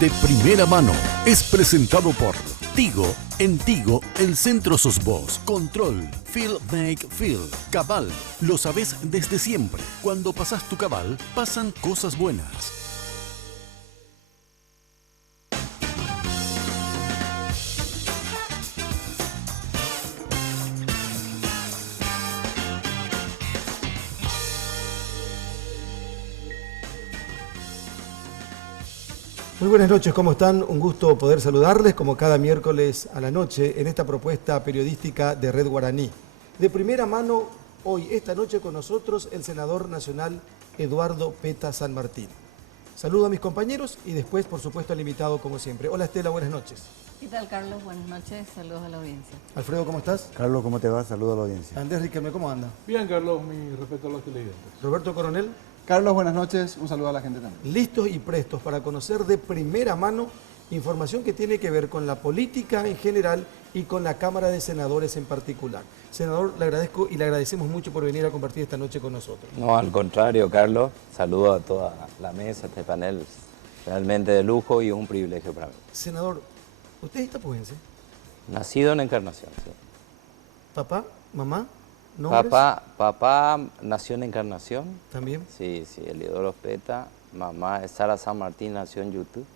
De primera mano es presentado por Tigo. En Tigo, el centro sos vos. Control, Feel Make Feel. Cabal, lo sabés desde siempre. Cuando pasás tu cabal, pasan cosas buenas. Muy buenas noches, ¿cómo están? Un gusto poder saludarles como cada miércoles a la noche en esta propuesta periodística de Red Guaraní. De primera mano, hoy, esta noche con nosotros, el senador nacional Eduardo Peta San Martín. Saludo a mis compañeros y después, por supuesto, al invitado como siempre. Hola Estela, buenas noches. ¿Qué tal, Carlos? Buenas noches, saludos a la audiencia. Alfredo, ¿cómo estás? Carlos, ¿cómo te va? Saludos a la audiencia. Andrés Riquelme, ¿cómo anda? Bien, Carlos, mi respeto a los televidentes. Roberto Coronel. Carlos, buenas noches. Un saludo a la gente también. Listos y prestos para conocer de primera mano información que tiene que ver con la política en general y con la Cámara de Senadores en particular. Senador, le agradezco y le agradecemos mucho por venir a compartir esta noche con nosotros. No, al contrario, Carlos. Saludo a toda la mesa, este panel realmente de lujo y un privilegio para mí. Senador, ¿usted es itapujense? Nacido en Encarnación, sí. ¿Papá? ¿Mamá? ¿Nombres? Papá nació en Encarnación. ¿También? Sí, Elidoro Peta. Mamá es Sara San Martín, nació en YouTube.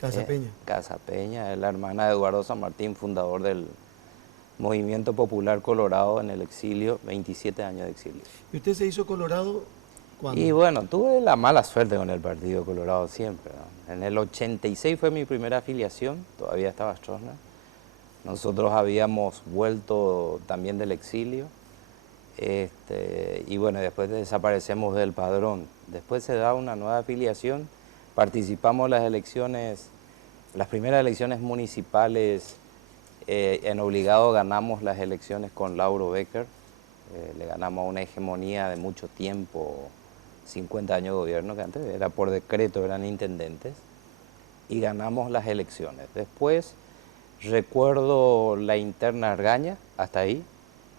Casa Peña. Casa Peña, es la hermana de Eduardo San Martín, fundador del Movimiento Popular Colorado en el exilio, 27 años de exilio. ¿Y usted se hizo colorado cuándo? Y bueno, tuve la mala suerte con el Partido Colorado siempre, ¿no? En el 86 fue mi primera afiliación, todavía estaba Stroessner. Nosotros habíamos vuelto también del exilio. Y bueno, después desaparecemos del padrón. Después se da una nueva afiliación, participamos en las elecciones, las primeras elecciones municipales, en Obligado ganamos las elecciones con Lauro Becker, le ganamos a una hegemonía de mucho tiempo, 50 años de gobierno, que antes era por decreto, eran intendentes, y ganamos las elecciones. Después recuerdo la interna Argaña, hasta ahí,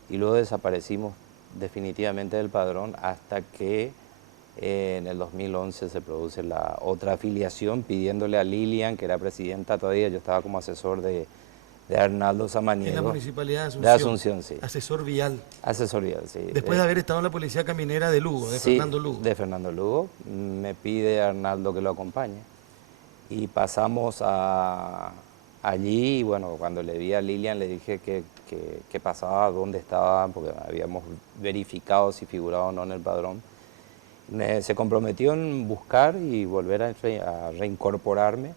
y luego desaparecimos definitivamente del padrón hasta que en el 2011 se produce la otra afiliación pidiéndole a Lilian, que era presidenta todavía, yo estaba como asesor de Arnaldo Samaniego. En la Municipalidad de Asunción. De Asunción, sí. Asesor vial. Asesor vial, sí. Después de haber estado en la Policía Caminera de Lugo, de sí, Fernando Lugo. De Fernando Lugo, me pide Arnaldo que lo acompañe y pasamos allí, y bueno, cuando le vi a Lilian le dije qué pasaba, dónde estaba, porque habíamos verificado si figuraba o no en el padrón. Se comprometió en buscar y volver a reincorporarme.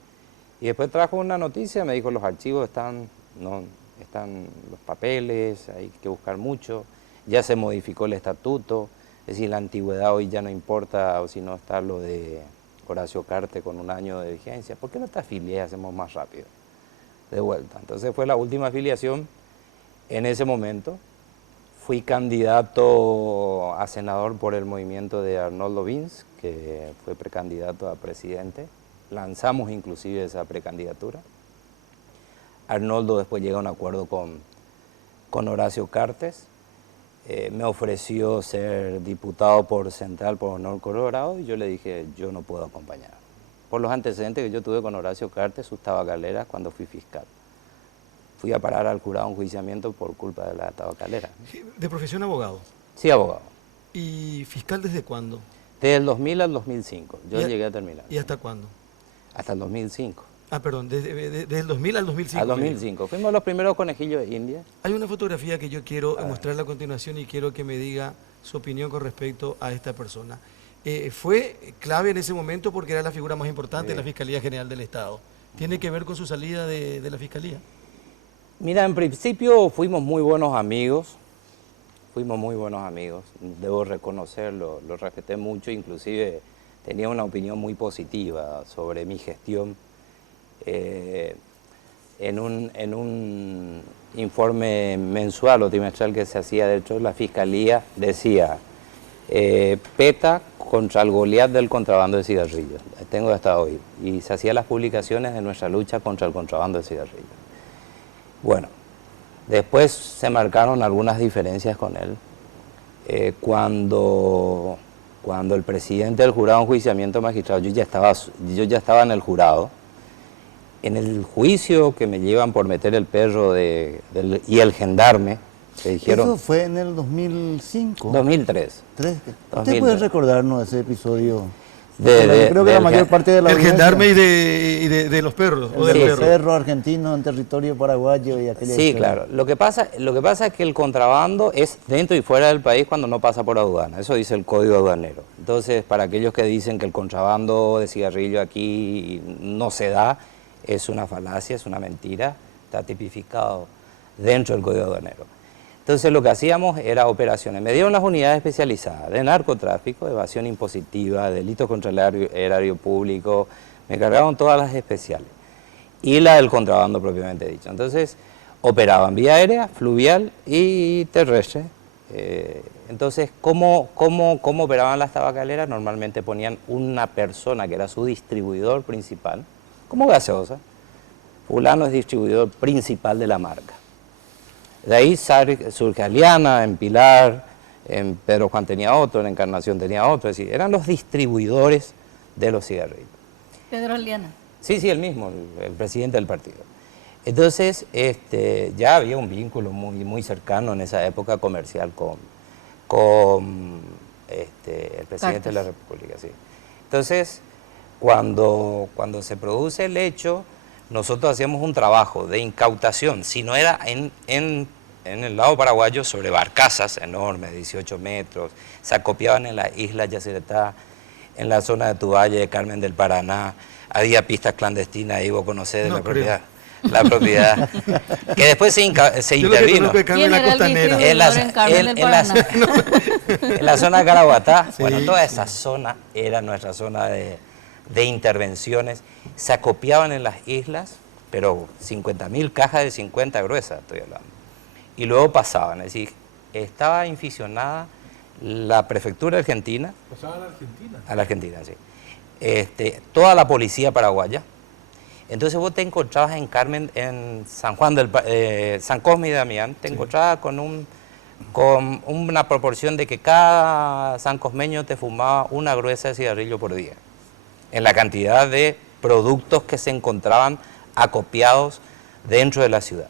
Y después trajo una noticia, me dijo los archivos están los papeles, hay que buscar mucho, ya se modificó el estatuto, es decir, la antigüedad hoy ya no importa, o si no está lo de Horacio Carte con 1 año de vigencia, ¿por qué no te afilié? Hacemos más rápido, de vuelta. Entonces fue la última afiliación. En ese momento fui candidato a senador por el movimiento de Arnoldo Vince, que fue precandidato a presidente. Lanzamos inclusive esa precandidatura. Arnoldo después llega a un acuerdo con Horacio Cartes. Me ofreció ser diputado por Central por Honor Colorado y yo le dije, yo no puedo acompañar. Por los antecedentes que yo tuve con Horacio Cartes, sus tabacaleras, cuando fui fiscal. Fui a parar al jurado enjuiciamiento por culpa de la tabacalera. ¿De profesión abogado? Sí, abogado. ¿Y fiscal desde cuándo? Desde el 2000 al 2005. Yo llegué a terminar. ¿Y hasta cuándo? Hasta el 2005. Ah, perdón, desde el 2000 al 2005. Al 2005. Fuimos los primeros conejillos de India. Hay una fotografía que yo quiero mostrarle a continuación y quiero que me diga su opinión con respecto a esta persona. Fue clave en ese momento porque era la figura más importante de la Fiscalía General del Estado. ¿Tiene que ver con su salida de la Fiscalía? Mira, en principio fuimos muy buenos amigos, debo reconocerlo, lo respeté mucho, inclusive tenía una opinión muy positiva sobre mi gestión. En un informe mensual o trimestral que se hacía, de hecho, la Fiscalía decía Peta contra el Goliat del contrabando de cigarrillos, tengo hasta hoy, y se hacían las publicaciones de nuestra lucha contra el contrabando de cigarrillos. Bueno, después se marcaron algunas diferencias con él. Cuando el presidente del jurado de enjuiciamiento magistrado, yo ya estaba en el jurado, en el juicio que me llevan por meter el perro y el gendarme, que dijeron... Eso fue en el 2005. 2003. ¿Usted 2003. puede recordarnos ese episodio? De- Creo que la del mayor gen- parte de la El audiencia, gendarme y de los perros. O el del Sí, perro. perro argentino en territorio paraguayo y aquella Sí, historia. claro. Lo que pasa es que el contrabando es dentro y fuera del país cuando no pasa por aduana. Eso dice el Código Aduanero. Entonces, para aquellos que dicen que el contrabando de cigarrillo aquí no se da, es una falacia, es una mentira. Está tipificado dentro del Código Aduanero. Entonces, lo que hacíamos era operaciones. Me dieron las unidades especializadas de narcotráfico, evasión impositiva, delitos contra el erario público. Me cargaron todas las especiales. Y la del contrabando propiamente dicho. Entonces, operaban vía aérea, fluvial y terrestre. Entonces, ¿cómo operaban las tabacaleras? Normalmente ponían una persona que era su distribuidor principal, como gaseosa. Fulano es distribuidor principal de la marca. De ahí surge Aliana, en Pilar, en Pedro Juan tenía otro, en Encarnación tenía otro. Es decir, eran los distribuidores de los cigarrillos. Pedro Aliana. Sí, el mismo, el presidente del partido. Entonces, ya había un vínculo muy cercano en esa época comercial con el presidente de la República. Sí. Entonces, cuando se produce el hecho, nosotros hacíamos un trabajo de incautación, si no era en el lado paraguayo, sobre barcazas enormes, 18 metros, se acopiaban en la isla Yacyretá, en la zona de Tuvalle, de Carmen del Paraná, había pistas clandestinas, ahí vos conocés No la creo. propiedad, que después se Yo lo que intervino. conozco es Carmen ¿Quién la era el Costanera. distribuidor en Carmen del Paraná? En la zona de Caraguatá, Sí, bueno, toda sí. esa zona era nuestra zona de intervenciones. Se acopiaban en las islas, pero 50.000 cajas de 50 gruesas, estoy hablando. Y luego pasaban, es decir, estaba inficionada la prefectura argentina, ¿Pasaban a Argentina? a la Argentina, sí. Toda la policía paraguaya. Entonces vos te encontrabas en Carmen, en San Juan San Cosme y Damián, te encontrabas con una proporción de que cada sancosmeño te fumaba una gruesa de cigarrillo por día, en la cantidad de productos que se encontraban acopiados dentro de la ciudad.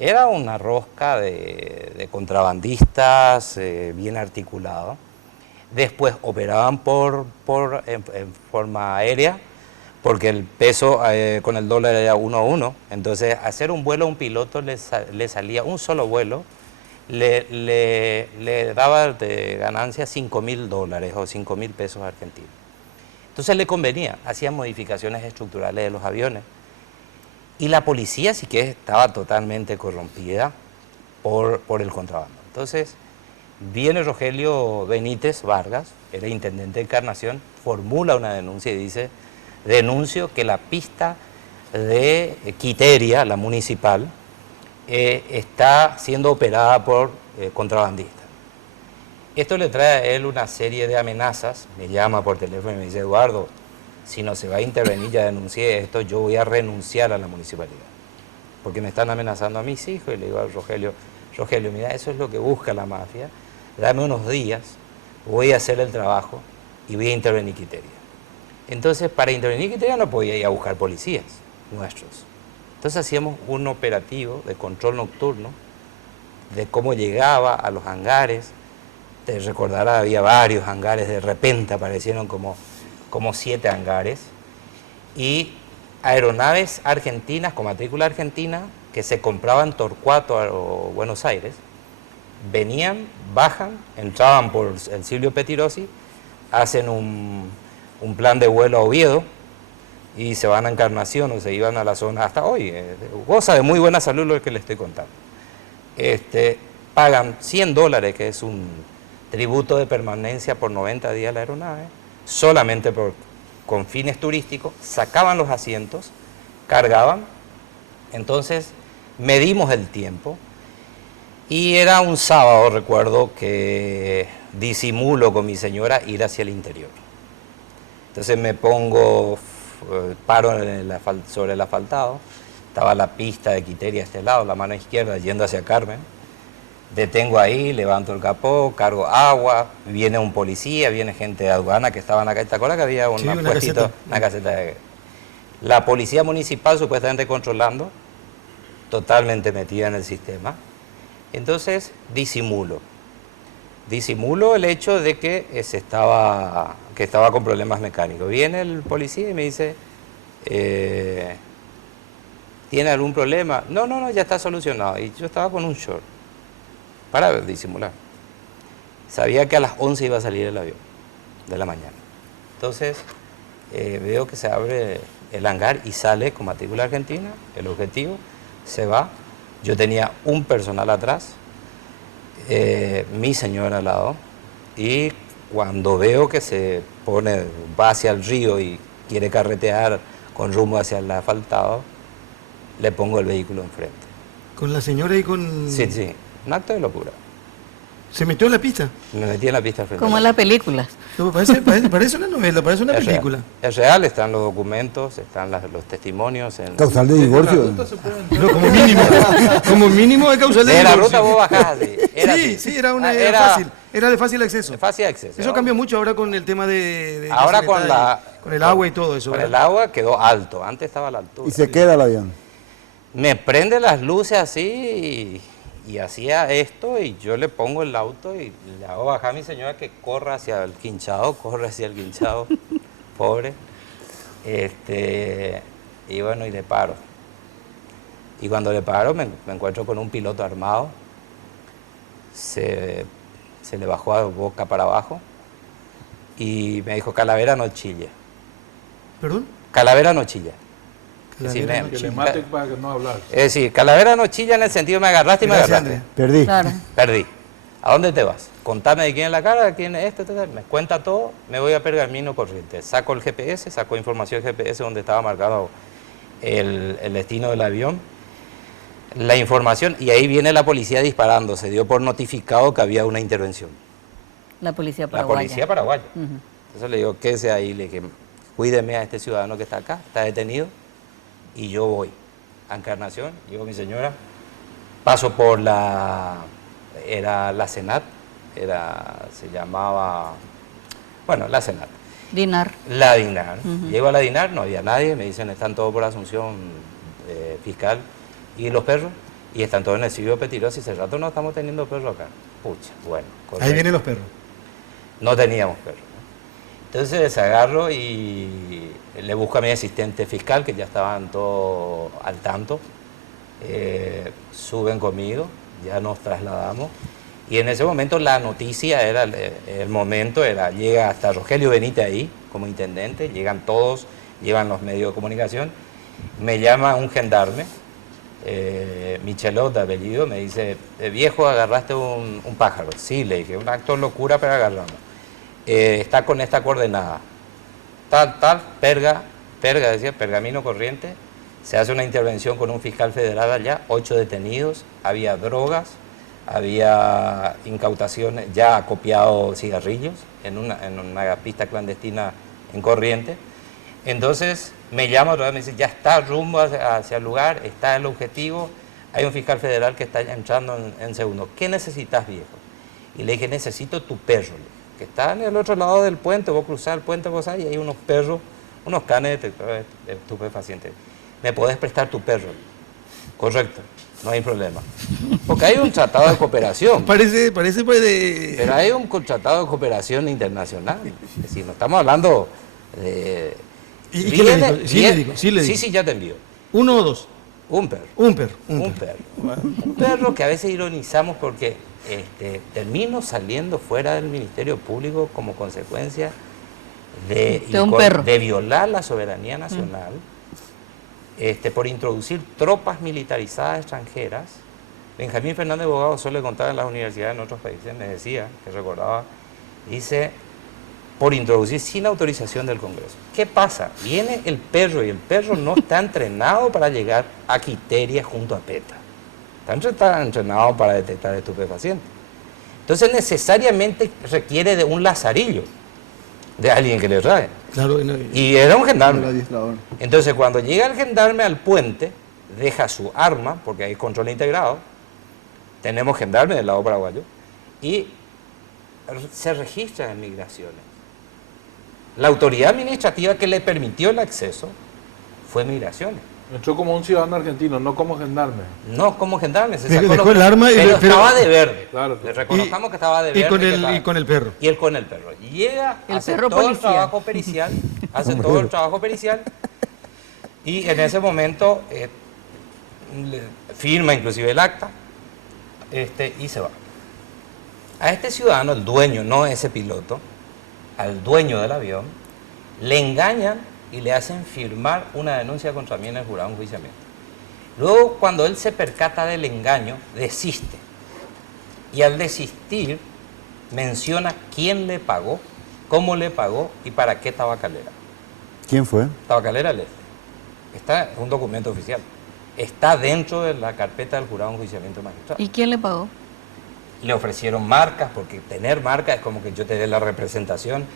Era una rosca de contrabandistas bien articulado. Después operaban en forma aérea, porque el peso con el dólar era 1 a 1. Entonces, hacer un vuelo a un piloto le salía un solo vuelo, le daba de ganancia $5.000 o 5.000 pesos argentinos. Entonces le convenía, hacían modificaciones estructurales de los aviones. Y la policía sí que estaba totalmente corrompida por el contrabando. Entonces, viene Rogelio Benítez Vargas, era intendente de Encarnación, formula una denuncia y dice: denuncio que la pista de Quiteria, la municipal, está siendo operada por contrabandistas. Esto le trae a él una serie de amenazas, me llama por teléfono y me dice: Eduardo, si no se va a intervenir, ya denuncié esto, yo voy a renunciar a la municipalidad, porque me están amenazando a mis hijos. Y le digo a Rogelio, mira, eso es lo que busca la mafia, dame unos días, voy a hacer el trabajo y voy a intervenir Quiteria. Entonces, para intervenir Quiteria no podía ir a buscar policías nuestros. Entonces hacíamos un operativo de control nocturno, de cómo llegaba a los hangares. Te recordarás, había varios hangares, de repente aparecieron como 7 hangares, y aeronaves argentinas con matrícula argentina que se compraban en Torcuato o Buenos Aires, venían, bajan, entraban por el Silvio Pettirossi, hacen un plan de vuelo a Oviedo y se van a Encarnación o se iban a la zona hasta hoy. Goza de muy buena salud lo que le estoy contando. Pagan $100, que es un tributo de permanencia por 90 días la aeronave, solamente con fines turísticos, sacaban los asientos, cargaban. Entonces medimos el tiempo y era un sábado, recuerdo, que disimulo con mi señora ir hacia el interior. Entonces me pongo, paro sobre el asfaltado, estaba la pista de Quiteria a este lado, la mano izquierda yendo hacia Carmen. Detengo ahí, levanto el capó, cargo agua, viene un policía, viene gente de aduana que estaban acá. ¿Te acuerdas que había un Sí, una puestito, caseta. una caseta La policía municipal supuestamente controlando, totalmente metida en el sistema. Entonces disimulo el hecho de que estaba con problemas mecánicos. Viene el policía y me dice, ¿tiene algún problema? No, ya está solucionado. Y yo estaba con un short, para disimular. Sabía que a las 11 iba a salir el avión de la mañana. Entonces veo que se abre el hangar y sale con matrícula argentina, el objetivo, se va. Yo tenía un personal atrás, mi señora al lado, y cuando veo que va hacia el río y quiere carretear con rumbo hacia el asfaltado, le pongo el vehículo enfrente. ¿Con la señora y con...? Sí, un acto de locura. ¿Se metió en la pista? Me metí en la pista frente. Como en las películas. No, parece una novela, parece una película. Es real, están los documentos, están los testimonios. ¿Causal de divorcio? No, como mínimo. Como mínimo de causal de De la divorcio. ruta vos bajás así. Sí, era fácil. Era de fácil acceso. De fácil acceso. Eso cambió mucho ahora con el tema de ahora con el agua y todo eso. Con ¿verdad? el agua quedó alto, antes estaba a la altura. Y se queda el avión. Me prende las luces así y hacía esto y yo le pongo el auto y le hago bajar a mi señora que corra hacia el quinchado, pobre. Y bueno, y le paro. Y cuando le paro me encuentro con un piloto armado, se le bajó a boca para abajo y me dijo, Calavera no chilla. ¿Perdón? Calavera no chilla. Calavera Que le mate para que no hablar. Es decir, Calavera no chilla en el sentido me agarraste y me Gracias, agarraste. Andrea. Perdí. Claro. Perdí. ¿A dónde te vas? Contame de quién es la cara, quién es este, me cuenta todo, me voy a Pergamino Corrientes. Saco el GPS, saco información del GPS donde estaba marcado el destino del avión, la información, y ahí viene la policía disparando. Se dio por notificado que había una intervención. La policía La paraguaya. policía paraguaya. Ujú. Entonces le digo, quédese ahí, le dije, cuídeme a este ciudadano que está acá, está detenido, y yo voy a Encarnación, llego mi señora, paso por era la Senat, se llamaba, bueno, la Senat. Dinar. La Dinar. Llego a la Dinar, no había nadie, me dicen, están todos por asunción fiscal. ¿Y los perros? Y están todos en el Silvio Petirosi, hace rato no estamos teniendo perros acá. Pucha, bueno. Correcto. Ahí vienen los perros. No teníamos perros. Entonces agarro y le busco a mi asistente fiscal, que ya estaban todos al tanto. Suben conmigo, ya nos trasladamos. Y en ese momento la noticia era, llega hasta Rogelio Benítez ahí, como intendente, llegan todos, llevan los medios de comunicación. Me llama un gendarme, Michelot de apellido, me dice, viejo, agarraste un pájaro. Sí, le dije, un acto de locura para agarrarlo. Está con esta coordenada. Tal, decía, Pergamino Corrientes. Se hace una intervención con un fiscal federal allá, 8 detenidos, había drogas, había incautaciones, ya acopiado cigarrillos en una pista clandestina en Corrientes. Entonces me llama otra vez, me dice, ya está rumbo hacia el lugar, está el objetivo, hay un fiscal federal que está entrando en segundo. ¿Qué necesitas, viejo? Y le dije, necesito tu perro, que está en el otro lado del puente, vos cruzar el puente, vos ahí, y hay unos perros, unos canes detectores de estupefacientes. ¿Me podés prestar tu perro? Correcto, no hay problema. Porque hay un tratado de cooperación. Parece Pero hay un tratado de cooperación internacional. Es decir, no estamos hablando de... ¿Y qué le dijo? Sí le dijo. Sí, ya te envío. ¿Uno o dos? Un perro. Un perro. Un perro que a veces ironizamos porque termino saliendo fuera del Ministerio Público como consecuencia de violar la soberanía nacional, por introducir tropas militarizadas extranjeras. Benjamín Fernández Bogado suele contar en las universidades en otros países, me decía, que recordaba, dice, por introducir sin autorización del Congreso. ¿Qué pasa? Viene el perro y el perro no está entrenado para llegar a Quiteria junto a PETA. Está entrenado para detectar estupefacientes. Entonces necesariamente requiere de un lazarillo, de alguien que le trae. Claro, Y era un gendarme. El adiestrador. Entonces cuando llega el gendarme al puente, deja su arma, porque hay control integrado, tenemos gendarme del lado paraguayo, y se registra en migraciones. La autoridad administrativa que le permitió el acceso fue migraciones. Entró como un ciudadano argentino, no como gendarme. No como gendarme, se Dejó sacó el arma y pero pero- estaba de verde. Claro. Le reconozcamos que estaba de verde. Y con, que el, estaba- y con el perro. Y él con el perro. Llega, El hace perro todo el policía. trabajo pericial, hace todo el trabajo pericial, y en ese momento firma inclusive el acta, y se va. A este ciudadano, el dueño, no ese piloto, al dueño del avión, le engañan y le hacen firmar una denuncia contra mí en el jurado de enjuiciamiento. Luego, cuando él se percata del engaño, desiste. Y al desistir, menciona quién le pagó, cómo le pagó y para qué tabacalera. ¿Quién fue? Tabacalera del Este. Está en un documento oficial. Está dentro de la carpeta del jurado de enjuiciamiento magistral. ¿Y quién le pagó? Le ofrecieron marcas, porque tener marcas es como que yo te dé la representación,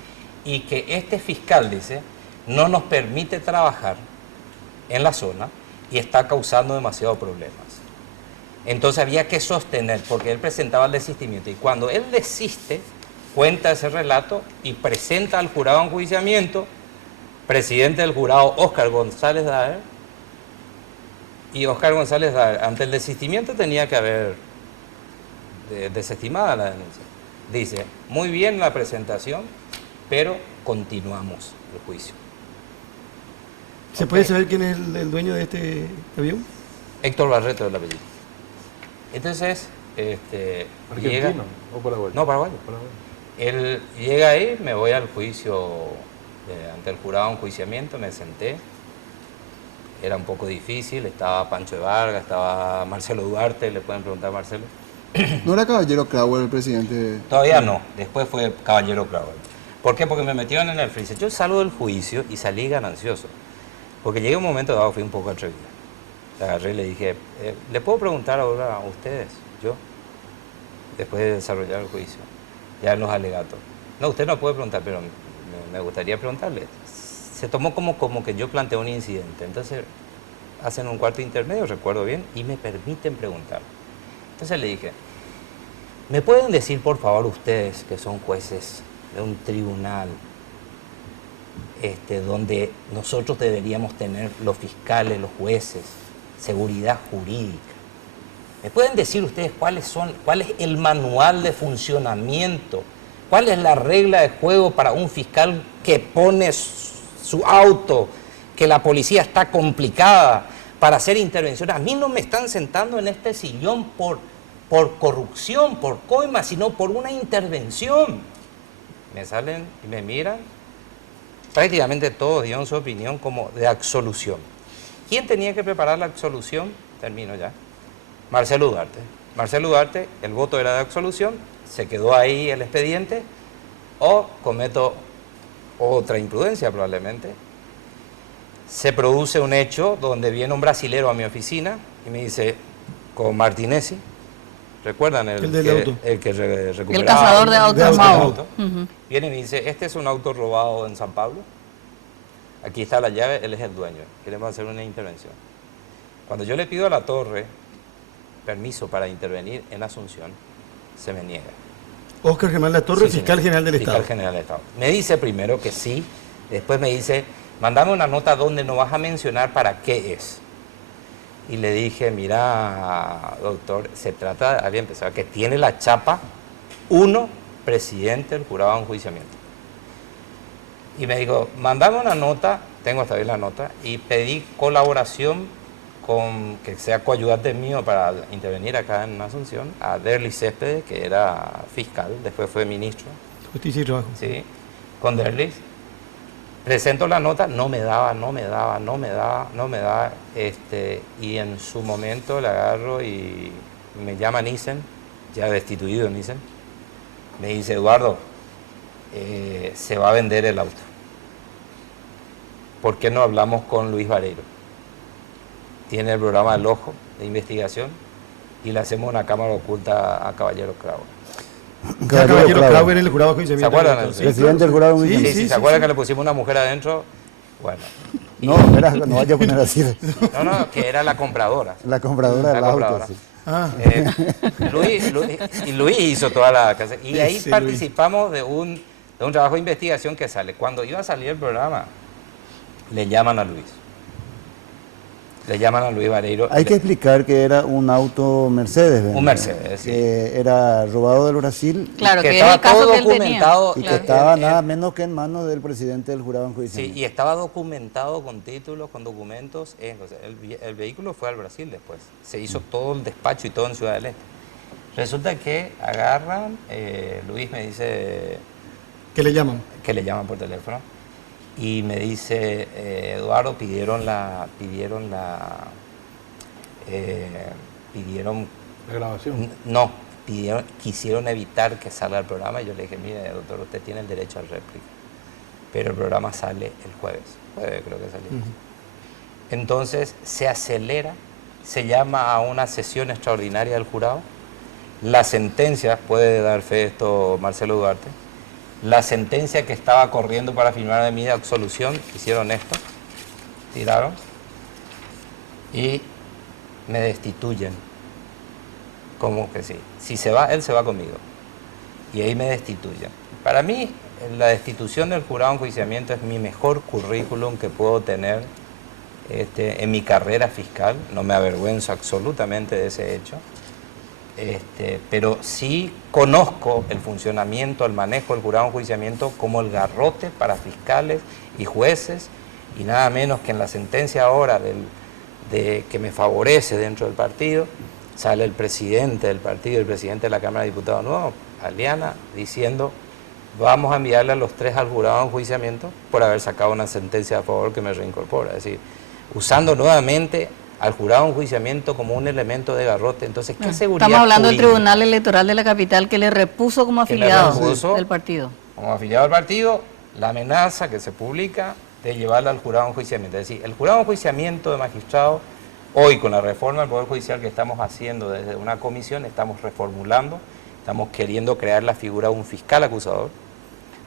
y que este fiscal, dice, no nos permite trabajar en la zona y está causando demasiados problemas. Entonces había que sostener, porque él presentaba el desistimiento, y cuando él desiste, cuenta ese relato y presenta al jurado de enjuiciamiento, presidente del jurado Óscar González Daer, y Óscar González Daer, ante el desistimiento tenía que haber desestimada la denuncia. Dice, muy bien la presentación, pero continuamos el juicio. ¿Se puede saber quién es el dueño de este avión? Héctor Barreto del apellido. Entonces, llega... ¿Argentino o paraguayo? No, paraguayo. Paraguayo. Él llega ahí, me voy al juicio, ante el jurado de enjuiciamiento, me senté. Era un poco difícil, estaba Pancho de Vargas, estaba Marcelo Duarte, le pueden preguntar a Marcelo. ¿No era Caballero Crowell el presidente? Todavía no, después fue Caballero Crowell. ¿Por qué? Porque me metieron en el freezer. Yo salgo del juicio y salí ganancioso. Porque llegué a un momento dado, fui un poco atrevido. Le agarré y le dije, ¿le puedo preguntar ahora a ustedes? Yo, después de desarrollar el juicio, ya en los alegatos. No, usted no puede preguntar, pero me gustaría preguntarle. Se tomó como que yo planteé un incidente. Entonces, hacen un cuarto intermedio, recuerdo bien, y me permiten preguntar. Entonces le dije, ¿me pueden decir, por favor, ustedes que son jueces de un tribunal donde nosotros deberíamos tener, los fiscales, los jueces, seguridad jurídica? ¿Me pueden decir ustedes cuál es el manual de funcionamiento? ¿Cuál es la regla de juego para un fiscal que pone su auto, que la policía está complicada para hacer intervenciones? A mí no me están sentando en este sillón por corrupción, por coima, sino por una intervención. Me salen y me miran. Prácticamente todos dieron su opinión como de absolución. ¿Quién tenía que preparar la absolución? Termino ya. Marcelo Duarte. Marcelo Duarte, el voto era de absolución, se quedó ahí el expediente, o cometo otra imprudencia probablemente. Se produce un hecho donde viene un brasilero a mi oficina y me dice, con Martinezzi, ¿recuerdan? El del auto. El que recuperaba. El cazador de autos armados. auto. Viene y me dice, este es un auto robado en San Pablo. Aquí está la llave, él es el dueño. Queremos hacer una intervención. Cuando yo le pido a la torre permiso para intervenir en Asunción, se me niega. Óscar Germán Latorre, Sí, fiscal señor. general del Estado. Fiscal general del Estado. Me dice primero que sí, después me dice, mandame una nota donde no vas a mencionar para qué es. Y le dije, mira, doctor, se trata de alguien que tiene la chapa, presidente del jurado de enjuiciamiento. Y me dijo, mandame una nota, tengo hasta ahí la nota, y pedí colaboración con que sea coayudante mío para intervenir acá en Asunción, a Derly Céspedes, que era fiscal, después fue ministro. Justicia y Trabajo. Sí, con Derlis. Presento la nota, no me daba, y en su momento le agarro y me llama Nissen, ya destituido Nissen, me dice, Eduardo, se va a vender el auto. ¿Por qué no hablamos con Luis Vareiro? Tiene el programa El Ojo de investigación y le hacemos una cámara oculta a Caballero Crowell. Caballero Crowell. Crowell en el jurado de enjuiciamiento. ¿Se acuerdan? Sí, Presidente del jurado de Sí, enjuiciamiento. ¿Se acuerdan que le pusimos una mujer adentro? Bueno. No, no vaya a poner así. No, que era la compradora. La compradora del La auto. compradora. Sí. Ah, Luis hizo toda la casa. Y ahí Sí, participamos de un trabajo de investigación que sale. Cuando iba a salir el programa, le llaman a Luis. Le llaman a Luis Vareiro. Hay que explicar que era un auto Mercedes, ¿verdad? Un Mercedes, sí. Que era robado del Brasil Claro, que que es el estaba caso todo que él tenía. documentado. y que Claro. estaba nada menos que en manos del presidente del jurado Sí, enjuiciamiento. y estaba documentado con títulos, con documentos. O sea, el vehículo fue al Brasil después. Se hizo todo el despacho y todo en Ciudad del Este. Resulta que agarran, Luis me dice ¿Qué le llaman? que le llaman por teléfono y me dice, Eduardo, pidieron, La grabación. no, quisieron evitar que salga el programa. Y yo le dije, mire, doctor, usted tiene el derecho a réplica, pero el programa sale el jueves creo que salió. Entonces se acelera, se llama a una sesión extraordinaria del jurado. La sentencia, puede dar fe esto Marcelo Duarte, la sentencia que estaba corriendo para firmar de mi absolución, hicieron esto, tiraron y me destituyen. Como que sí. Si se va, él se va conmigo. Y ahí me destituyen. Para mí, la destitución del jurado de enjuiciamiento es mi mejor currículum que puedo tener en mi carrera fiscal. No me avergüenzo absolutamente de ese hecho. Pero sí conozco el funcionamiento, el manejo del jurado de enjuiciamiento como el garrote para fiscales y jueces, y nada menos que en la sentencia ahora que me favorece dentro del partido, sale el presidente del partido, el presidente de la Cámara de Diputados nuevo, Aliana, diciendo: vamos a enviarle a los 3 al jurado de enjuiciamiento por haber sacado una sentencia a favor que me reincorpora. Es decir, usando nuevamente al jurado de enjuiciamiento como un elemento de garrote. Entonces, ¿qué seguridad Estamos hablando del jurídica? Tribunal Electoral de la Capital que le repuso como Que le afiliado repuso. del partido. Como afiliado al partido, la amenaza que se publica de llevarla al jurado de enjuiciamiento. Es decir, el jurado de enjuiciamiento de magistrados, hoy con la reforma del Poder Judicial que estamos haciendo desde una comisión, estamos reformulando, estamos queriendo crear la figura de un fiscal acusador,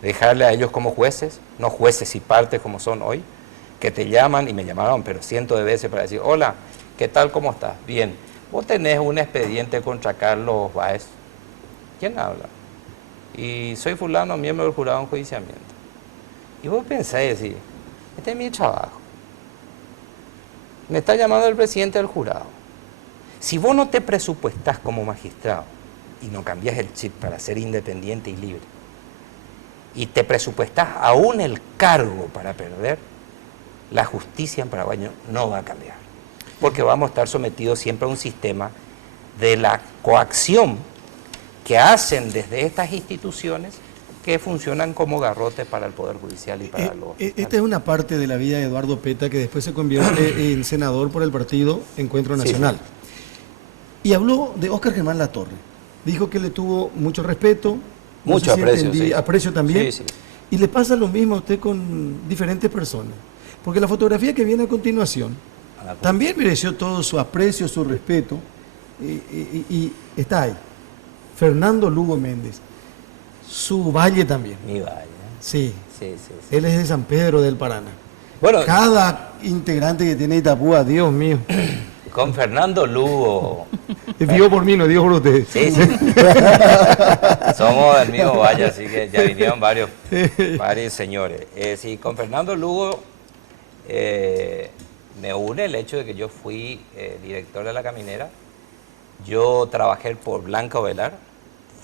dejarle a ellos como jueces, no jueces y partes como son hoy, que te llaman, y me llamaron, pero cientos de veces, para decir: hola, ¿qué tal, cómo estás? Bien, vos tenés un expediente contra Carlos Báez. ¿Quién habla? Y soy fulano, miembro del jurado de enjuiciamiento. Y vos pensáis, decir, este es mi trabajo. Me está llamando el presidente del jurado. Si vos no te presupuestás como magistrado y no cambias el chip para ser independiente y libre, y te presupuestás aún el cargo para perder, la justicia en Paraguay no va a cambiar. Porque vamos a estar sometidos siempre a un sistema de la coacción que hacen desde estas instituciones que funcionan como garrotes para el Poder Judicial y para los... Esta es una parte de la vida de Eduardo Peta, que después se convierte en senador por el partido Encuentro Sí, Nacional. Y habló de Óscar Germán Latorre. Dijo que le tuvo mucho respeto. no Mucho sé si aprecio, entendí, sí. aprecio también. Sí, sí. Y le pasa lo mismo a usted con diferentes personas. Porque la fotografía que viene a continuación también mereció todo su aprecio, su respeto. Y está ahí. Fernando Lugo Méndez. Su valle también. Mi valle. Sí. Sí, sí, sí. Él es de San Pedro del Paraná. Bueno, Cada integrante que tiene Itapúa, Dios mío. con Fernando Lugo, Digo por mí, no digo por ustedes. sí, sí. Somos del mismo valle, así que ya vinieron varios señores. Sí, con Fernando Lugo me une el hecho de que yo fui director de La Caminera. Yo trabajé por Blanca Ovelar,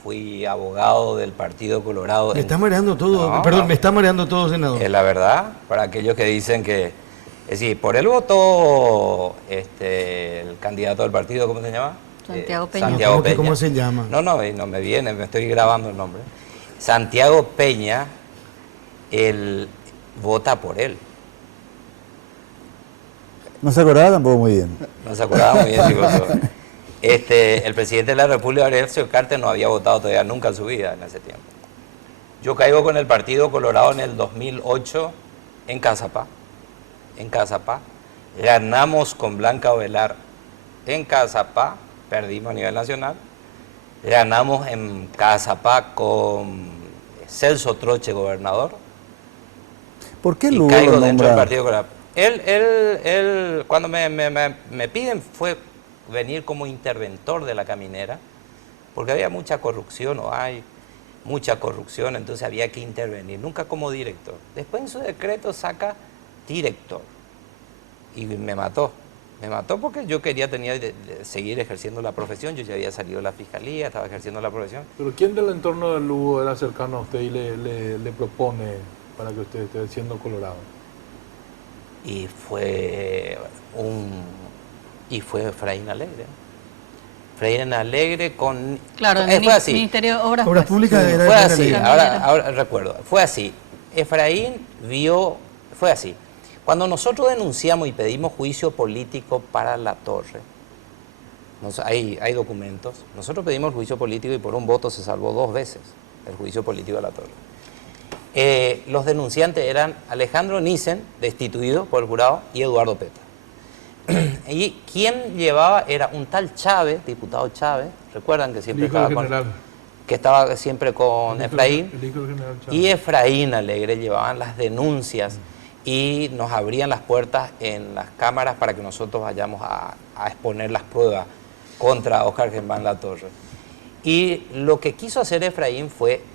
fui abogado del Partido Colorado. Me está mareando todo, No, perdón, no. me está mareando todo, senador. Es la verdad, para aquellos que dicen que... Es decir, por él votó el candidato del partido, ¿cómo se llama? Santiago Peña. Santiago ¿Cómo que Peña. cómo se llama? No, no me viene, me estoy grabando el nombre. Santiago Peña, él vota por él. No se acordaba tampoco muy bien. No se acordaba muy bien, sí, por favor. El presidente de la República, Ariel Carter, no había votado todavía nunca en su vida en ese tiempo. Yo caigo con el Partido Colorado en el 2008 en Cazapá. Ganamos con Blanca Ovelar en Cazapá, perdimos a nivel nacional. Ganamos en Cazapá con Celso Troche, gobernador. ¿Por qué Y Lugo caigo lo dentro del nombra? Partido Colorado. Él cuando me piden fue venir como interventor de La Caminera, porque había mucha corrupción, o hay mucha corrupción, entonces había que intervenir, nunca como director. Después en su decreto saca director, y me mató. Me mató porque yo quería de seguir ejerciendo la profesión. Yo ya había salido de la fiscalía, estaba ejerciendo la profesión. Pero ¿quién del entorno de Lugo era cercano a usted y le propone para que usted esté siendo colorado? Y fue Efraín Alegre. Efraín Alegre con... Claro, el fue así. Ministerio de Obras, Obras pues. Públicas era Fue era así, ley. ahora recuerdo, fue así. Efraín fue así. Cuando nosotros denunciamos y pedimos juicio político para La Torre, hay documentos, nosotros pedimos juicio político y por un voto se salvó 2 veces el juicio político de La Torre. Los denunciantes eran Alejandro Nissen, destituido por el jurado, y Eduardo Peta. Y quien llevaba era un tal Chávez, diputado Chávez, recuerdan que siempre estaba siempre con Efraín, El hijo del general Chávez. y Efraín Alegre llevaban las denuncias y nos abrían las puertas en las cámaras para que nosotros vayamos a exponer las pruebas contra Óscar Germán Latorre. Y lo que quiso hacer Efraín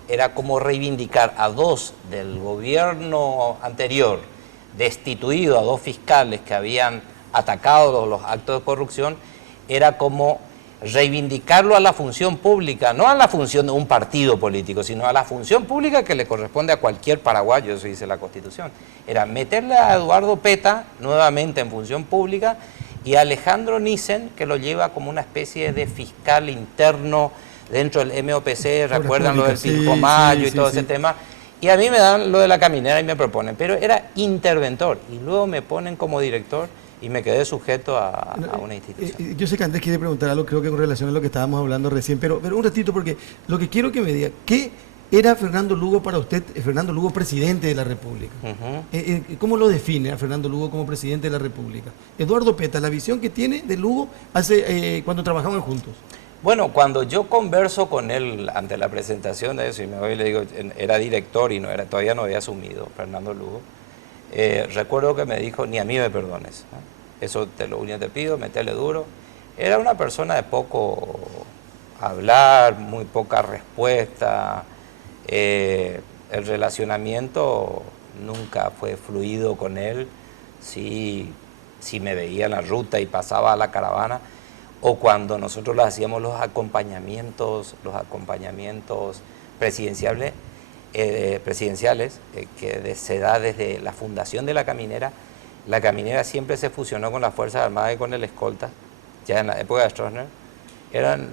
era como reivindicar a 2 del gobierno anterior, destituido a 2 fiscales que habían atacado los actos de corrupción, era como reivindicarlo a la función pública, no a la función de un partido político, sino a la función pública que le corresponde a cualquier paraguayo, eso dice la Constitución. Era meterle a Eduardo Peta nuevamente en función pública y a Alejandro Nissen, que lo lleva como una especie de fiscal interno dentro del MOPC, recuerdan lo del Pilcomayo y todo ese tema. Y a mí me dan lo de la caminera y me proponen, pero era interventor y luego me ponen como director y me quedé sujeto a una institución. Yo sé que Andrés quiere preguntar algo, creo que con relación a lo que estábamos hablando recién, pero un ratito, porque lo que quiero que me diga, ¿qué era Fernando Lugo para usted, Fernando Lugo, presidente de la República? ¿Cómo lo define a Fernando Lugo como presidente de la República? Eduardo Peta, la visión que tiene de Lugo cuando trabajaban juntos. Bueno, cuando yo converso con él ante la presentación de eso, y me voy y le digo, era director y todavía no había asumido Fernando Lugo, recuerdo que me dijo, ni a mí me perdones, ¿no? Eso lo único que te pido, metele duro. Era una persona de poco hablar, muy poca respuesta. El relacionamiento nunca fue fluido con él. Sí me veía en la ruta y pasaba a la caravana, o cuando nosotros le hacíamos los acompañamientos presidenciales, que se da desde la fundación de la caminera. La caminera siempre se fusionó con las Fuerzas Armadas y con el escolta, ya en la época de Stroessner.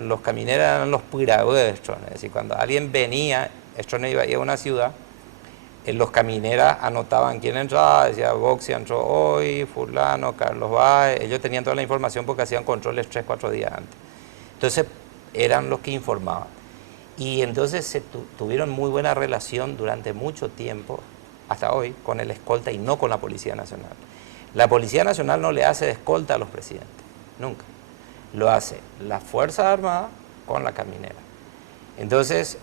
Los camineros eran los piragües de Stroessner, es decir, cuando alguien venía, Stroessner iba a una ciudad, los camineras anotaban quién entraba, decía Boxy entró hoy, fulano, Carlos Báez, ellos tenían toda la información porque hacían controles 3-4 días antes. Entonces eran los que informaban. Y entonces tuvieron muy buena relación durante mucho tiempo, hasta hoy, con el escolta y no con la Policía Nacional. La Policía Nacional no le hace de escolta a los presidentes, nunca. Lo hace la Fuerza Armada con la caminera. Entonces,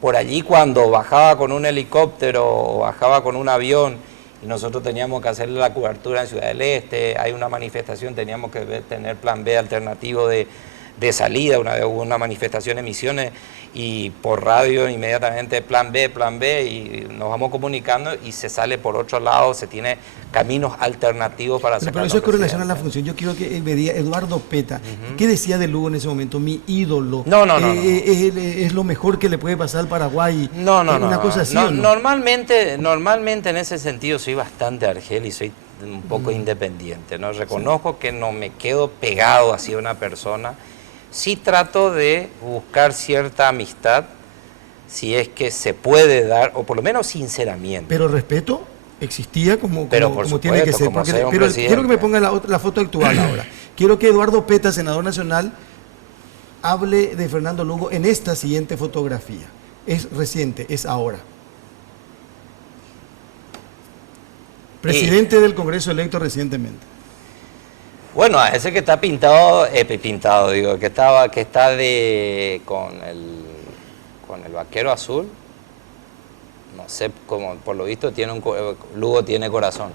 por allí cuando bajaba con un helicóptero o bajaba con un avión y nosotros teníamos que hacerle la cobertura en Ciudad del Este, hay una manifestación, teníamos que tener plan B alternativo de salida, una manifestación en Misiones, y por radio inmediatamente plan B, y nos vamos comunicando y se sale por otro lado, se tiene caminos alternativos para sacar. Pero eso es con relación a la función. Yo quiero que me diga Eduardo Peta, ¿qué decía de Lugo en ese momento? Mi ídolo. No. Es lo mejor que le puede pasar al Paraguay. Una cosa así, ¿o no? Normalmente en ese sentido soy bastante argel y soy un poco independiente, ¿no? Reconozco que no me quedo pegado hacia una persona. Sí trato de buscar cierta amistad, si es que se puede dar, o por lo menos sinceramiento. Pero respeto existía como supuesto, tiene que ser. como sea un Pero presidente. quiero que me ponga la foto actual ahora. Quiero que Eduardo Peta, senador nacional, hable de Fernando Lugo en esta siguiente fotografía. Es reciente, es ahora. Presidente del Congreso electo recientemente. Bueno, ese que está pintado, que está con el vaquero azul, no sé, como por lo visto Lugo tiene corazón.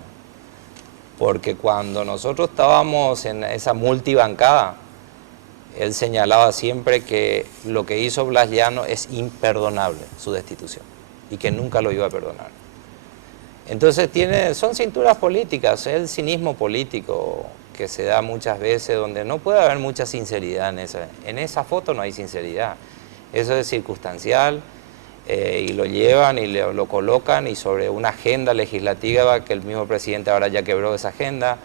Porque cuando nosotros estábamos en esa multibancada, él señalaba siempre que lo que hizo Blas Llano es imperdonable, su destitución, y que nunca lo iba a perdonar. Entonces son cinturas políticas, el cinismo político que se da muchas veces donde no puede haber mucha sinceridad en esa. En esa foto no hay sinceridad. Eso es circunstancial y lo llevan y lo colocan y sobre una agenda legislativa que el mismo presidente ahora ya quebró esa agenda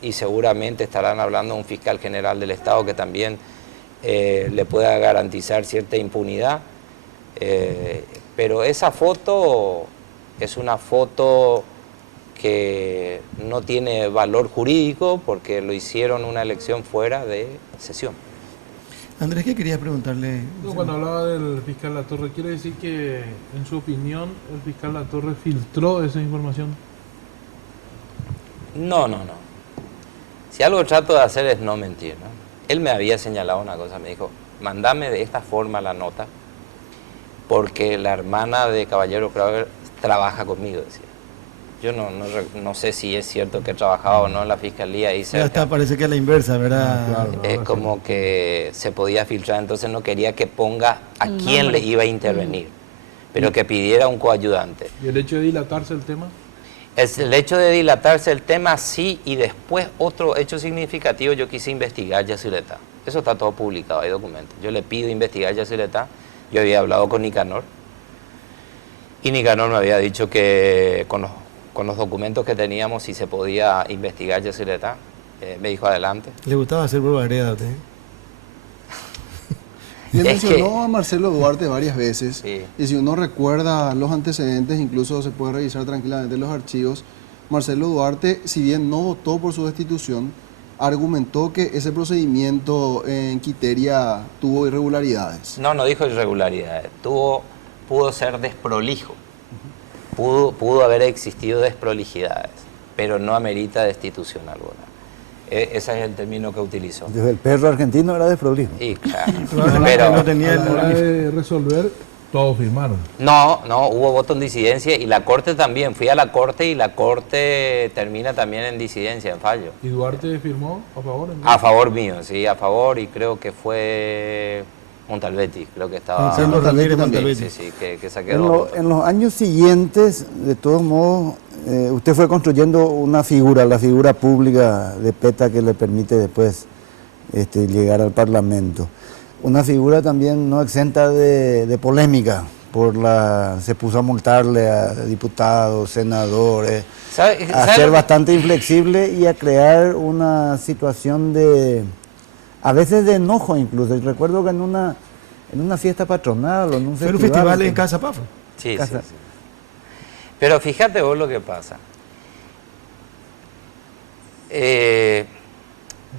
y seguramente estarán hablando de un fiscal general del Estado que también le pueda garantizar cierta impunidad. Pero esa foto es una foto que no tiene valor jurídico porque lo hicieron una elección fuera de sesión. Andrés, ¿qué querías preguntarle? No, cuando hablaba del fiscal Latorre, ¿quiere decir que, en su opinión, el fiscal Latorre filtró esa información? No. Si algo trato de hacer es no mentir, ¿no? Él me había señalado una cosa, me dijo, mandame de esta forma la nota porque la hermana de Caballero Kraver trabaja conmigo, decía. Yo no sé si es cierto que trabajaba o no en la fiscalía. Ahí Ya está, parece que es la inversa, ¿verdad? Claro. Es como que se podía filtrar, entonces no quería que ponga a quién le iba a intervenir, pero que pidiera un coayudante. ¿Y el hecho de dilatarse el tema? El hecho de dilatarse el tema, sí, y después otro hecho significativo, yo quise investigar Yacyretá. Eso está todo publicado, hay documentos. Yo le pido investigar Yacyretá, yo había hablado con Nicanor, y Nicanor me había dicho que con los documentos que teníamos, si se podía investigar Yacyretá, me dijo adelante. Le gustaba hacer barbaridad a usted. Y él Es mencionó que- a Marcelo Duarte varias veces. Sí. Y si uno recuerda los antecedentes, incluso se puede revisar tranquilamente los archivos. Marcelo Duarte, si bien no votó por su destitución, argumentó que ese procedimiento en Quiteria tuvo irregularidades. No dijo irregularidades, pudo ser desprolijo, pudo haber existido desprolijidades, pero no amerita destitución alguna. Ese es el término que utilizó. Desde el perro argentino era desprolijo. Y claro, Probablemente pero no tenía A la hora el... de resolver, todos firmaron. no, hubo voto en disidencia y la Corte también. Fui a la Corte y la Corte termina también en disidencia, en fallo. ¿Y Duarte firmó a favor? A favor mío, sí, a favor, y creo que fue Montalbetti, creo que estaba... Gonzalo Ramírez también. Montalbetti. Sí, que se quedó. En los años siguientes, de todos modos, usted fue construyendo una figura, la figura pública de PETA que le permite después llegar al Parlamento. Una figura también no exenta de polémica, se puso a multarle a diputados, senadores, ¿Sabe a lo ser que- bastante inflexible y a crear una situación a veces de enojo incluso. Y recuerdo que en una fiesta patronal o en un Fue un festival en Casa Pafo. Sí, Casa. sí. Pero fíjate vos lo que pasa.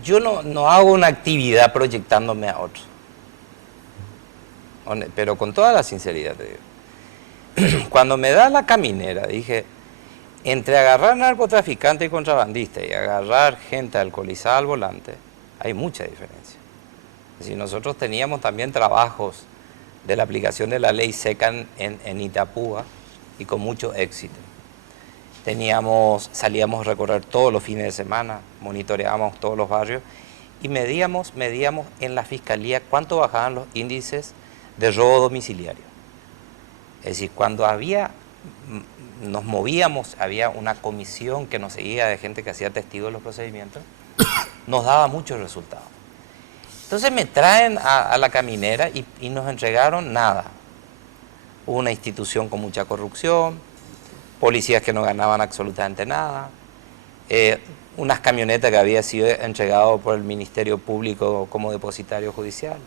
Yo no hago una actividad proyectándome a otro. Pero con toda la sinceridad te digo. Cuando me da la caminera, dije, entre agarrar narcotraficantes y contrabandistas y agarrar gente alcoholizada al volante, hay mucha diferencia. Es decir, nosotros teníamos también trabajos de la aplicación de la ley seca en Itapúa y con mucho éxito. Salíamos a recorrer todos los fines de semana, monitoreábamos todos los barrios y medíamos en la fiscalía cuánto bajaban los índices de robo domiciliario. Es decir, cuando nos movíamos, había una comisión que nos seguía de gente que hacía testigos de los procedimientos, nos daba muchos resultados. Entonces me traen a la caminera y nos entregaron nada. Hubo una institución con mucha corrupción, policías que no ganaban absolutamente nada, unas camionetas que había sido entregado por el Ministerio Público como depositario judicial.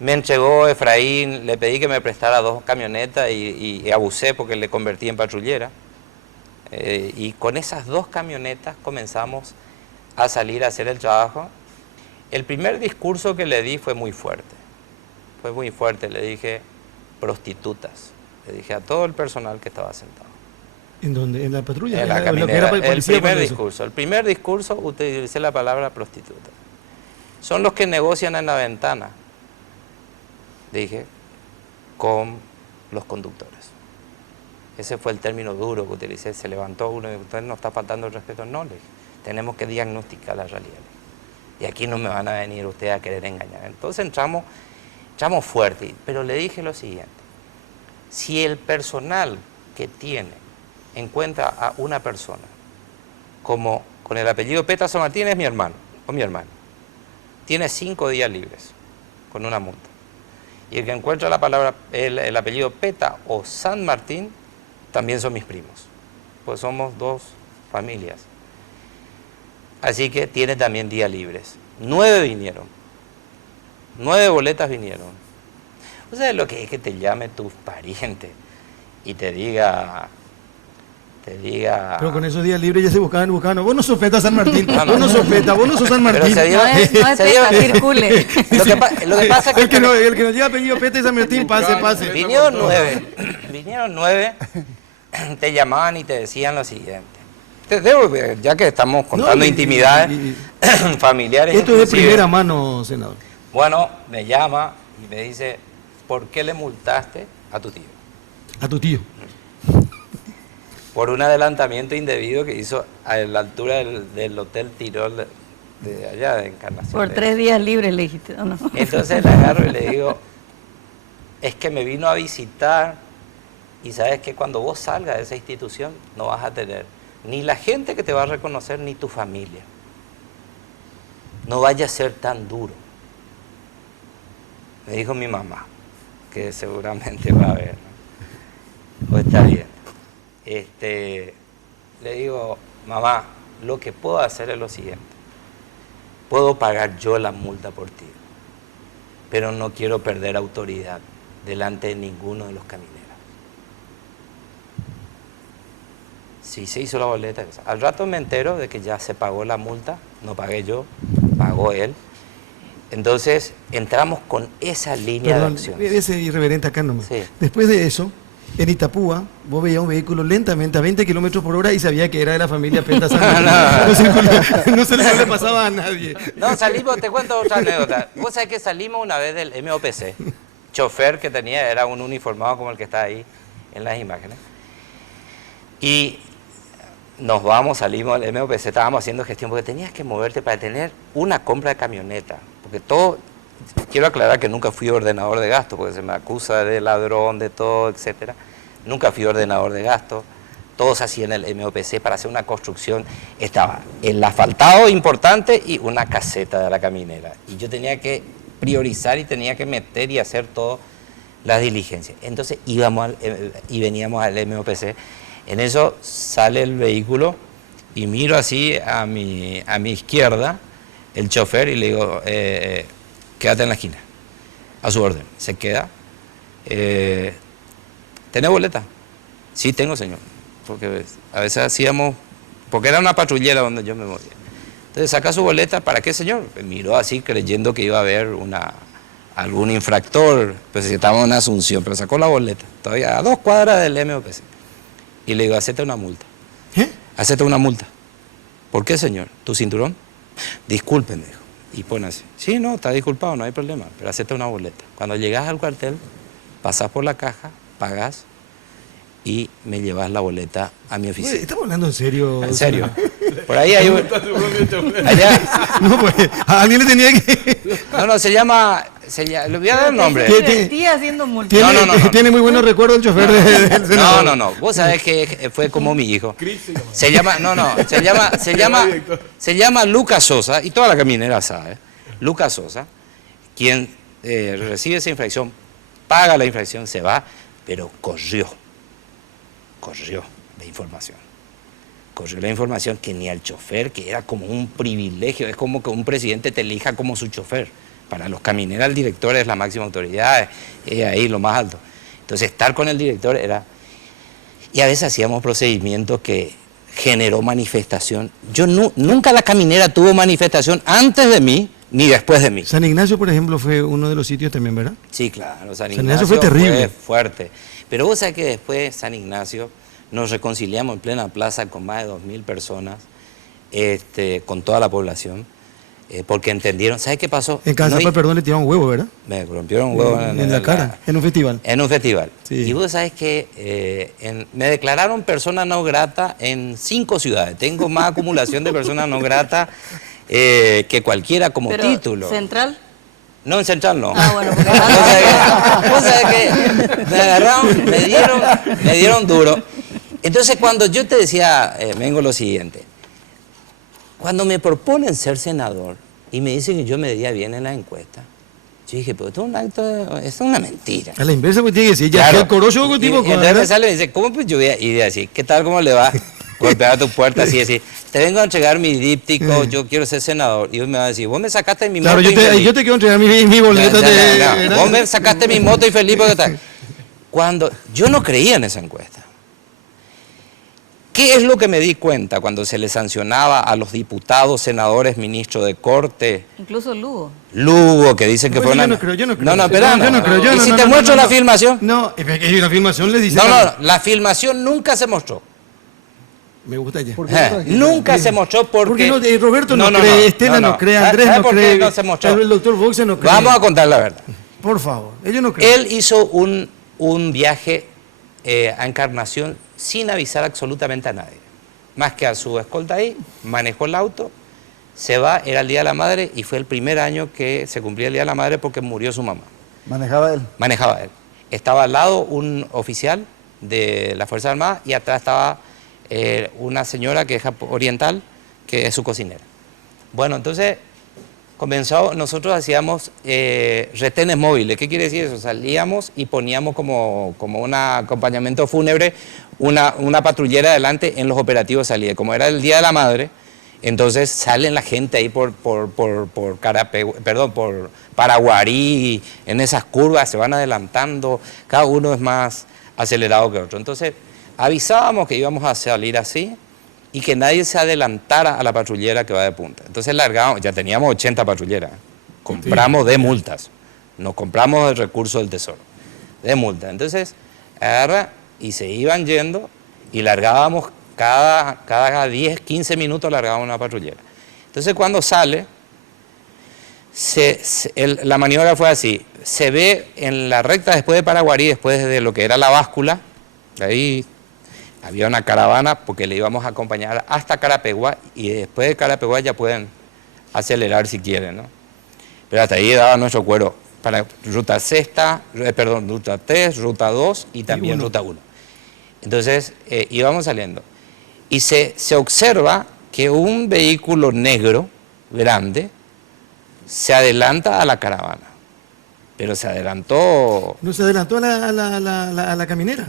Me entregó Efraín, le pedí que me prestara 2 camionetas y abusé porque le convertí en patrullera. Y con esas 2 camionetas comenzamos a salir a hacer el trabajo. El primer discurso que le di fue muy fuerte. Le dije prostitutas. Le dije a todo el personal que estaba sentado. ¿En dónde? ¿En la patrulla? En la ¿En lo que caminera. era El policía primer cuando eso? discurso. El primer discurso utilicé la palabra prostituta. Son los que negocian en la ventana, dije, con los conductores. Ese fue el término duro que utilicé. Se levantó uno y dijo, usted no está faltando el respeto. No, le dije, tenemos que diagnosticar la realidad. Y aquí no me van a venir ustedes a querer engañar. Entonces entramos fuerte, pero le dije lo siguiente. Si el personal que encuentra a una persona como con el apellido Peta San Martín es mi hermano o mi hermana, tiene 5 días libres con una multa. Y el que encuentra la palabra, el apellido Peta o San Martín, también son mis primos, pues somos 2 familias. Así que tiene también días libres. 9 vinieron, 9 boletas vinieron. ¿O sea lo que es que te llame tu pariente y te diga... Pero con esos días libres ya se buscaban, vos no sos Peta San Martín, No, no. vos no sos Peta, vos no sos San Pero Martín. se dio- No es se dio- Peta, circule. Lo que pasa es que... El que no lleva apellido Peta y San Martín, pase. Vinieron 9, te llamaban y te decían lo siguiente. Ya que estamos contando No, intimidades familiares. Esto es de inclusive. primera mano, senador. Bueno, me llama y me dice, ¿por qué le multaste a tu tío? A tu tío. Por un adelantamiento indebido que hizo a la altura del Hotel Tirol de allá de Encarnación. Por 3 días libres le dijiste, ¿o no? Entonces le agarro y le digo, es que me vino a visitar y sabes que cuando vos salgas de esa institución no vas a tener ni la gente que te va a reconocer ni tu familia. No vaya a ser tan duro. Me dijo mi mamá, que seguramente va a ver, ¿no? O está bien. Le digo, mamá, lo que puedo hacer es lo siguiente. Puedo pagar yo la multa por ti, pero no quiero perder autoridad delante de ninguno de los camineros. Sí, se hizo la boleta. Al rato me entero de que ya se pagó la multa, no pagué yo, pagó él. Entonces entramos con esa línea Perdón, de acción. ese irreverente acá nomás. Sí. Después de eso, en Itapúa, vos veías un vehículo lentamente a 20 kilómetros por hora y sabía que era de la familia Peta San Martín. No se le pasaba a nadie. No, salimos, te cuento otra anécdota. Vos sabés que salimos una vez del MOPC. Chofer que tenía era un uniformado como el que está ahí en las imágenes. Y nos vamos, salimos del MOPC, estábamos haciendo gestión porque tenías que moverte para tener una compra de camioneta. Porque todo, quiero aclarar que nunca fui ordenador de gasto, porque se me acusa de ladrón, de todo, etcétera. Nunca fui ordenador de gasto. Todo se hacía en el MOPC para hacer una construcción. Estaba el asfaltado importante y una caseta de la caminera. Y yo tenía que priorizar y tenía que meter y hacer todas las diligencias. Entonces íbamos y veníamos al MOPC. En eso sale el vehículo y miro así a mi izquierda el chofer y le digo, quédate en la esquina, a su orden. Se queda. ¿Tenés boleta? Sí, tengo, señor. Porque a veces hacíamos, porque era una patrullera donde yo me movía. Entonces saca su boleta, ¿para qué, señor? Me miró así creyendo que iba a haber algún infractor, pues si estábamos en Asunción, pero sacó la boleta, todavía a 2 cuadras del MOPC. Y le digo, hacete una multa. ¿Eh? Hacete una multa. ¿Por qué, señor? ¿Tu cinturón? Disculpe, me dijo. Y pone así. Sí, no, está disculpado, no hay problema, pero hacete una boleta. Cuando llegas al cuartel, pasás por la caja, pagás y me llevas la boleta a mi oficina. ¿Estamos hablando en serio? ¿En serio? Por ahí hay un... Allá... No, pues a alguien le tenía que... No, se llama... Le voy a dar el nombre. ¿Qué? Te divertía haciendo multa. Tiene, No. tiene muy buenos recuerdos el chofer del senador. No. Vos sabés que fue como mi hijo. Se llama, se llama Lucas Sosa, y toda la caminera sabe. Lucas Sosa, quien recibe esa infracción, paga la infracción, se va, pero corrió de información. Corrió la información que ni al chofer, que era como un privilegio, es como que un presidente te elija como su chofer. Para los camineros el director es la máxima autoridad, es ahí lo más alto. Entonces estar con el director era... Y a veces hacíamos procedimientos que generó manifestación. Yo nunca la caminera tuvo manifestación antes de mí ni después de mí. San Ignacio, por ejemplo, fue uno de los sitios también, ¿verdad? Sí, claro, San Ignacio Ignacio fue terrible. fue fuerte. Pero vos sabés que después San Ignacio nos reconciliamos en plena plaza con más de 2.000 personas, con toda la población, porque entendieron. ¿Sabes qué pasó? En Casa perdón, le tiraron un huevo, ¿verdad? Me rompieron un huevo en la cara, en un festival. En un festival. Sí. Y vos sabés que me declararon persona no grata en 5 ciudades. Tengo más acumulación de persona no grata que cualquiera como Pero, título. ¿Central? No, en Central no. Ah, bueno, porque Vos sabés que me agarraron, me dieron duro. Entonces, cuando yo te decía, vengo lo siguiente. Cuando me proponen ser senador y me dicen que yo me veía bien en la encuesta, yo dije, pero esto es un acto, esto es una mentira. A la inversa, pues tiene que decir, ya Claro. que coroso Y contigo. entonces me sale y me dice, ¿cómo pues yo voy a ir así? ¿Qué tal, cómo le va? Golpear a tu puerta así, decir, te vengo a entregar mi díptico, yo quiero ser senador. Y vos me vas a decir, vos me sacaste mi Claro, moto yo te quiero entregar mi boleta de... Vos me sacaste mi moto y feliz porque tal. Cuando yo no creía en esa encuesta. ¿Qué es lo que me di cuenta cuando se le sancionaba a los diputados, senadores, ministros de corte? incluso Lugo. Lugo, que dicen que Pues fue una... yo no creo. No, espera, yo no creo. ¿Y si te muestro la filmación? No, es que hay una filmación, les dice... No, la filmación nunca se mostró. Me gusta ya. ¿Por qué? Nunca se mostró porque... Porque Roberto no cree, Estela no cree, Andrés ¿Sabe no por qué cree, no se mostró? el doctor Boxe no cree. Vamos a contar la verdad. Por favor, ellos no creen. Él hizo un viaje a Encarnación sin avisar absolutamente a nadie. Más que a su escolta ahí, manejó el auto, se va, era el Día de la Madre y fue el primer año que se cumplía el Día de la Madre porque murió su mamá. ¿Manejaba él? Manejaba él. Estaba al lado un oficial de la Fuerza Armada y atrás estaba una señora que es oriental, que es su cocinera. Bueno, entonces nosotros hacíamos retenes móviles. ¿Qué quiere decir eso? Salíamos y poníamos como un acompañamiento fúnebre una patrullera adelante en los operativos de salida. Como era el Día de la Madre, entonces salen la gente ahí por Paraguarí, en esas curvas, se van adelantando, cada uno es más acelerado que otro. Entonces avisábamos que íbamos a salir así y que nadie se adelantara a la patrullera que va de punta. Entonces largábamos, ya teníamos 80 patrulleras, compramos de multas, nos compramos el recurso del Tesoro, de multas. Entonces agarra y se iban yendo y largábamos cada 10, 15 minutos largábamos una patrullera. Entonces cuando sale, la maniobra fue así, se ve en la recta después de Paraguarí, después de lo que era la báscula, ahí había una caravana porque le íbamos a acompañar hasta Carapeguá y después de Carapeguá ya pueden acelerar si quieren, ¿no? Pero hasta ahí daba nuestro cuero para ruta sexta, ruta 3, ruta 2 y también ruta 1. Entonces íbamos saliendo y se observa que un vehículo negro grande se adelanta a la caravana, pero se adelantó... ¿No se adelantó a la caminera?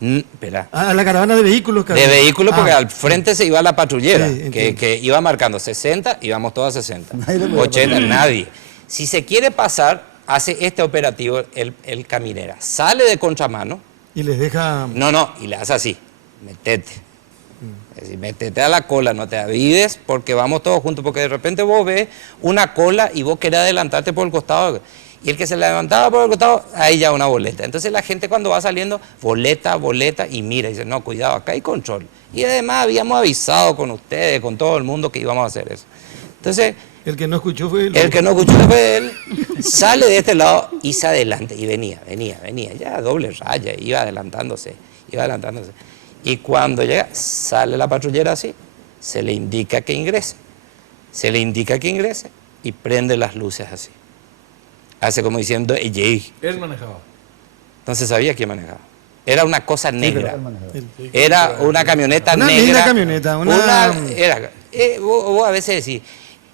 Espera. A la caravana de vehículos. De vehículos, porque al frente se iba la patrullera, Sí, que iba marcando 60, íbamos todos a 60. Nadie le podía 80, pasar. nadie. Si se quiere pasar, hace este operativo el caminera. Sale de contramano, Y les deja... no, y le hace así, metete. Es decir, metete a la cola, no te avides, porque vamos todos juntos, porque de repente vos ves una cola y vos querés adelantarte por el costado. Y el que se levantaba por el costado, ahí ya una boleta. Entonces la gente cuando va saliendo, boleta, y mira, y dice, no, cuidado, acá hay control. Y además habíamos avisado con ustedes, con todo el mundo que íbamos a hacer eso. Entonces, El que no escuchó fue... el que no escuchó fue él, sale de este lado y se adelanta, y venía, ya doble raya, iba adelantándose. Y cuando llega, sale la patrullera así, se le indica que ingrese, y prende las luces así. Hace como diciendo, ey. Él manejaba. No se sabía quién manejaba. Era una cosa negra. él manejaba. Era una camioneta Una negra. linda camioneta, Vos a veces decís,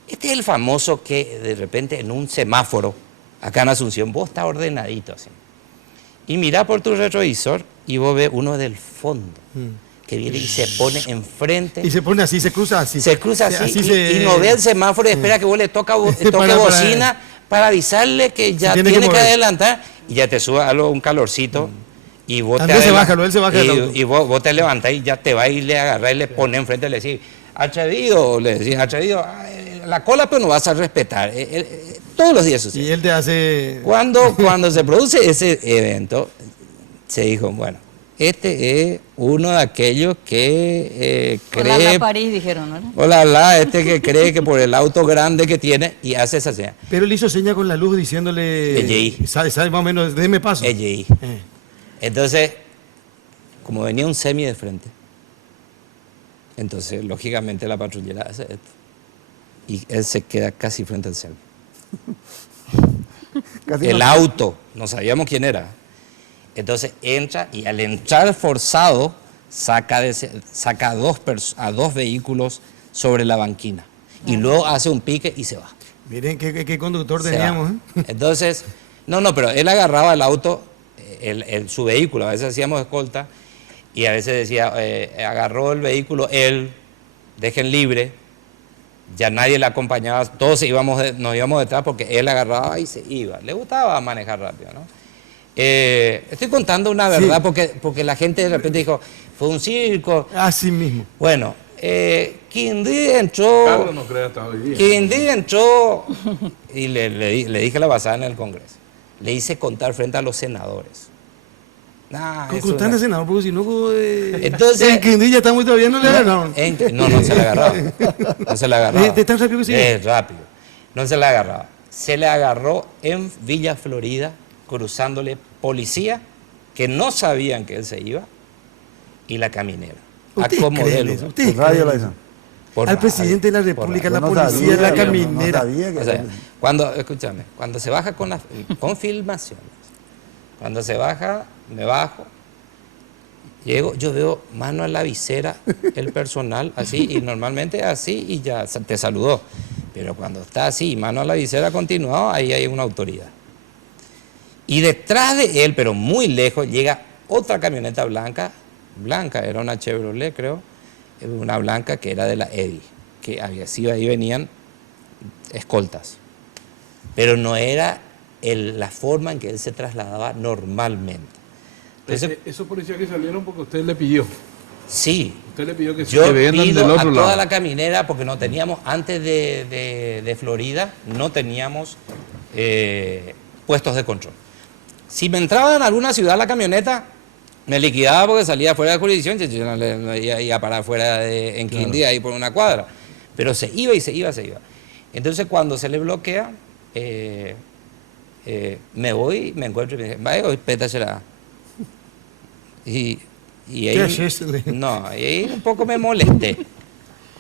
este es el famoso que de repente en un semáforo, acá en Asunción, vos estás ordenadito así. Y mirá por tu retrovisor y vos ves uno del fondo que viene y se pone enfrente. Y se pone así, se cruza así. Se cruza así se- y no ve el semáforo y espera que vos le toque Para- bocina para avisarle que ya tiene tiene que que mover. adelantar y ya te sube algo, un calorcito y vos Andrés se adela- baja, él se baja del auto. y vos te levantás y ya te va y le agarrás y le pone enfrente y le decís, atrevido, la cola pero no vas a respetar. Todos los días sucede. Y él te hace... Cuando se produce ese evento, se dijo, bueno, este es uno de aquellos que Hola, cree... París, dijeron, ¿no? Hola, este que cree que por el auto grande que tiene y hace esa señal. Pero él hizo seña con la luz diciéndole... EJI. Sabe más o menos, déme paso. EJI. Entonces, como venía un semi de frente, entonces lógicamente la patrullera hace esto. Y él se queda casi frente al semi. Casi el no- auto, no sabíamos quién era. Entonces entra y al entrar forzado saca a dos vehículos sobre la banquina. Y luego hace un pique y se va. Miren qué conductor Se teníamos, va. Entonces, no, pero él agarraba el auto, su vehículo, a veces hacíamos escolta y a veces decía, agarró el vehículo él, dejen libre, ya nadie le acompañaba, todos nos íbamos detrás porque él agarraba y se iba. Le gustaba manejar rápido, ¿no? Estoy contando una verdad porque la gente de repente dijo, fue un circo. Así mismo. Bueno, Quindí entró... Carlos no cree hasta hoy día. Quindí entró y le dije la pasada en el Congreso. Le hice contar frente a los senadores. Nah, Con eso Custán no- de senador, porque si no, Entonces- en Quindilla está muy todavía, no le agarraron. No se le agarraba. No se le agarraba. ¿De tan rápido que sigue? Rápido. No se le agarraba. Se le agarró en Villa Florida, cruzándole policía que no sabían que él se iba y la caminera. ¿Ustedes creen Acomodelo. eso? ¿Ustedes Por radio creen la eso? hizo. Por Al radio, presidente de la por República, radio. la Yo no policía, sabía, la no caminera. sabía que O sea, cuando se baja con filmaciones, cuando se baja, me bajo, llego, yo veo mano en la visera, el personal, así, y normalmente así, y ya te saludó. Pero cuando está así, mano a la visera continuado, ahí hay una autoridad. Y detrás de él, pero muy lejos, llega otra camioneta blanca, era una Chevrolet, creo, una blanca que era de la EDI, que había sido, ahí venían escoltas. Pero no era la forma en que él se trasladaba normalmente. Entonces, Esos policías que salieron porque usted le pidió. sí, Usted le pidió que yo se vendan pido del a otro toda lado. la caminera, porque no teníamos, antes de Florida, no teníamos puestos de control. Si me entraba en alguna ciudad la camioneta, me liquidaba porque salía fuera de jurisdicción, yo no le iba a parar fuera en Quindía, ahí por una cuadra. Pero se iba. Entonces cuando se le bloquea, me voy, me encuentro y me dice, vaya, hoy peta será. Y ¿Qué ahí, haces? no, y ahí un poco me molesté.